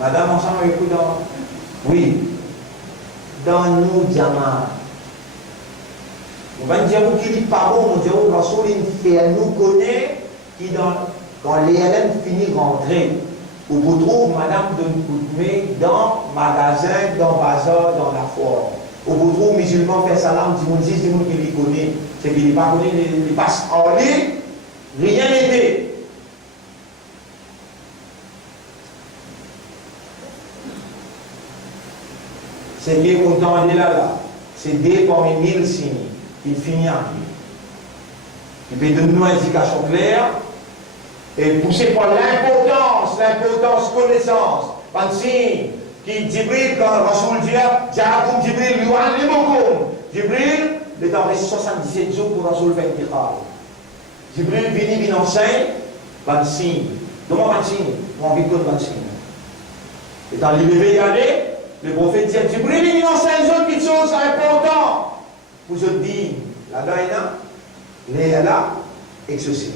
madame ensemble avec vous dans Oui. Dans nous, diamants. On va dire qui dit pas bon, on dit que Rasoul fait nous connaît qui quand les élèves finissent rentrer, où vous trouvez madame de Nkoutmé dans le magasin, dans le bazar, dans la foire. Où vous trouvez musulmans faire salam, du monde dit qui les connaît, c'est qu'il n'est pas connu, il passe en ligne, rien n'était. C'est qui vous entendez là, c'est des parmi 1000 signes. Il finit en lui. Il peut donner une indication claire et pousser par l'importance, connaissance. Par signe qui Jibril, quand Rasoul dit, Ja'akum Jibril, yu'allimukum. Jibril, il est en 77 jours pour Rasoul faire le Qur'an. Jibril vient enseigne, par signe. Comment par signe? On vit comme par signe. Et dans l'IBB y aller, le prophète dit, Jibril, il enseigne une autre petite chose importante. Vous je dis, la daïna, les là, et ceci.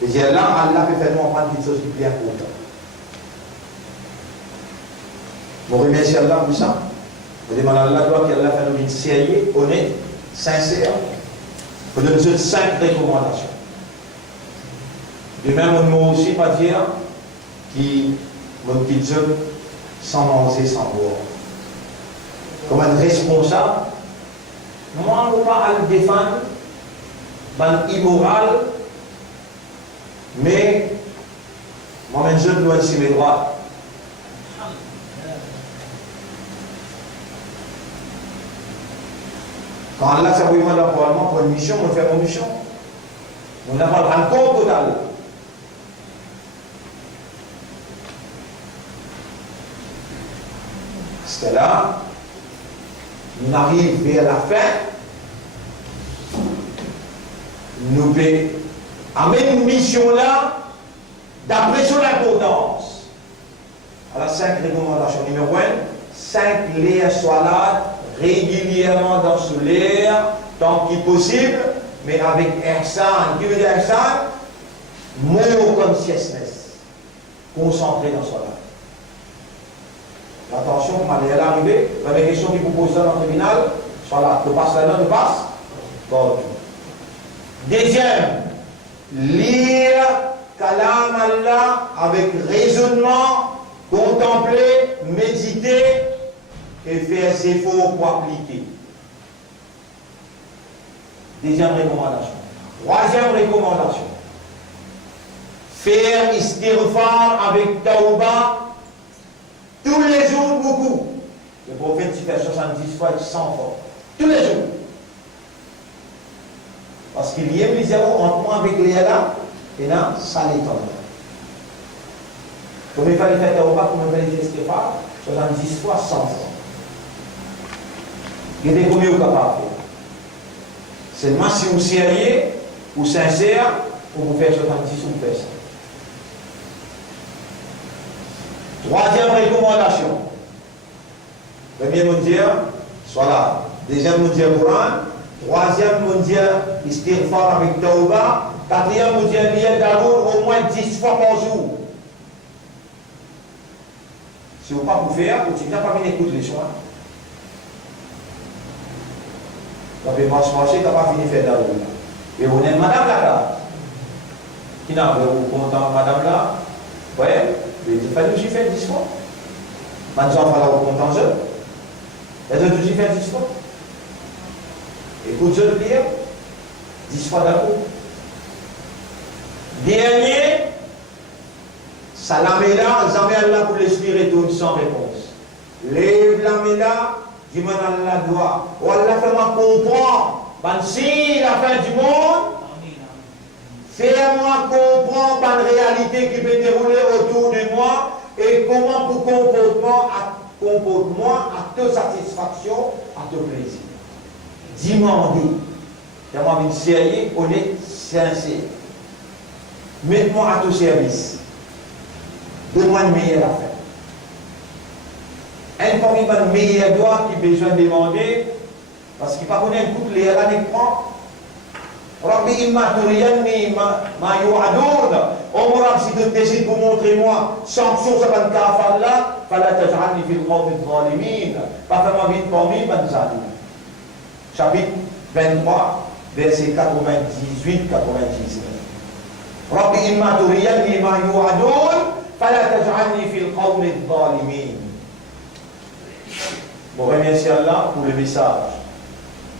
Et j'ai là, Allah peut faire nous apprendre une chose qui est importante. Je remercie Allah pour ça. Je demande à Allah qu'Allah fasse nous une sérieux, honnête, sincère. Je donne 5 recommandations. De même, on ne aussi pas dire qui mon petit jeune sans manger, sans boire. Comme un responsable, moi, je ne veux pas le défendre, c'est immoral, mais moi-même, je dois ici mes droits. Quand Allah s'est envoyé pour une mission, on fait mon mission. On n'a pas le compte total. C'est là. On arrive vers la fin, nous amener une mission là, d'après son importance. Alors, 5 recommandations. Numéro 1, 5 l'air soit là, régulièrement dans ce l'air, tant qu'il possible, mais avec ihsan. Qui veut dire ihsan? More consciousness. Concentré dans soi là. Attention, quand elle est arrivée, vous avez des questions qui vous posent dans le tribunal, soit là, tu passes là-dedans, tu passes. Bon. Deuxième, lire Kalam Allah avec raisonnement, contempler, méditer et faire ses efforts pour appliquer. Deuxième recommandation. Troisième recommandation. Faire istighfar avec tauba. Tous les jours, beaucoup. Le prophète il fait 70 fois, 100 fois. Tous les jours. Parce qu'il y a un zéro entre moi avec les là, et là, ça l'étonne. Comme il fallait faire Tawba, comme il fallait faire Istighfar, 70 fois, 100 fois. Il y a des combien vous capable de faire. Seulement si vous sérieux, ou sincère, pour vous faire 70 ou vous faites ça. Troisième recommandation. Premier mondial, soit là. Deuxième mondial, Coran. Troisième mondial, istighfar avec Tauba. Quatrième mondial, lien d'amour au moins 10 fois par jour. Si vous ne pouvez pas vous faire, vous ne pouvez pas venir écouter les soins. Vous pouvez marcher, vous ne pouvez pas venir faire d'amour. Et vous êtes madame là. Qui n'a pas vous content madame là? Vous voyez? Il fallait que j'y fasse 10 fois. Maintenant, il fallait qu'on compte en jeu. Est-ce que j'y fais 10 fois? Écoute, je le dis, 10 fois d'accord. Dernier, salamela, jamais Allah pour l'esprit retourne sans réponse. Lève la méla, dis-moi Allah doit. Ou Allah fait-moi comprendre. Ben si la fin du monde, fais-moi comprendre la réalité qui peut dérouler autour de moi et comment pour comporte-moi à te satisfaction, à te plaisir. Dis-moi, dis-moi une sérieux, honnête, sincère. Mets-moi à ton service. Donne-moi une meilleure affaire. Un parmi les meilleurs droits qui a besoin de demander, parce qu'il ne peut pas connaître toutes les années prend. Rabbi imma turiyanni ma yu'adun. Oh mon Rab, si tu décides pour montrer moi sanction ça ban kafar là, fala taj'alni fil qawmi adh-dhalimin. Pas faire vite parmi ban zalim. Chapitre 23, verset 98-99. Rabbi imma turiyanni ma yu'adun, fala taj'alni fil qawmi adh-dhalimin. On remercie Allah pour le message.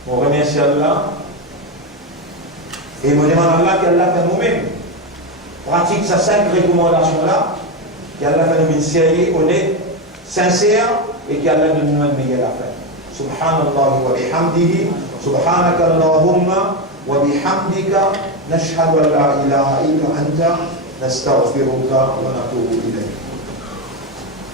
On remercie Allah et on demande Allah qu'Allah fait nous-mêmes. Pratique ces 5 recommandations-là, qu'Allah fait nous-mêmes sérieux, honnête, sincère et qu'Allah donne nous-mêmes meilleure affaire. Subhanallah wa bihamdihi, subhanaka Allahumma wa bihamdika, nashhadu an la ilaha illa anta, nastaghfiruka wa natubu ilayk.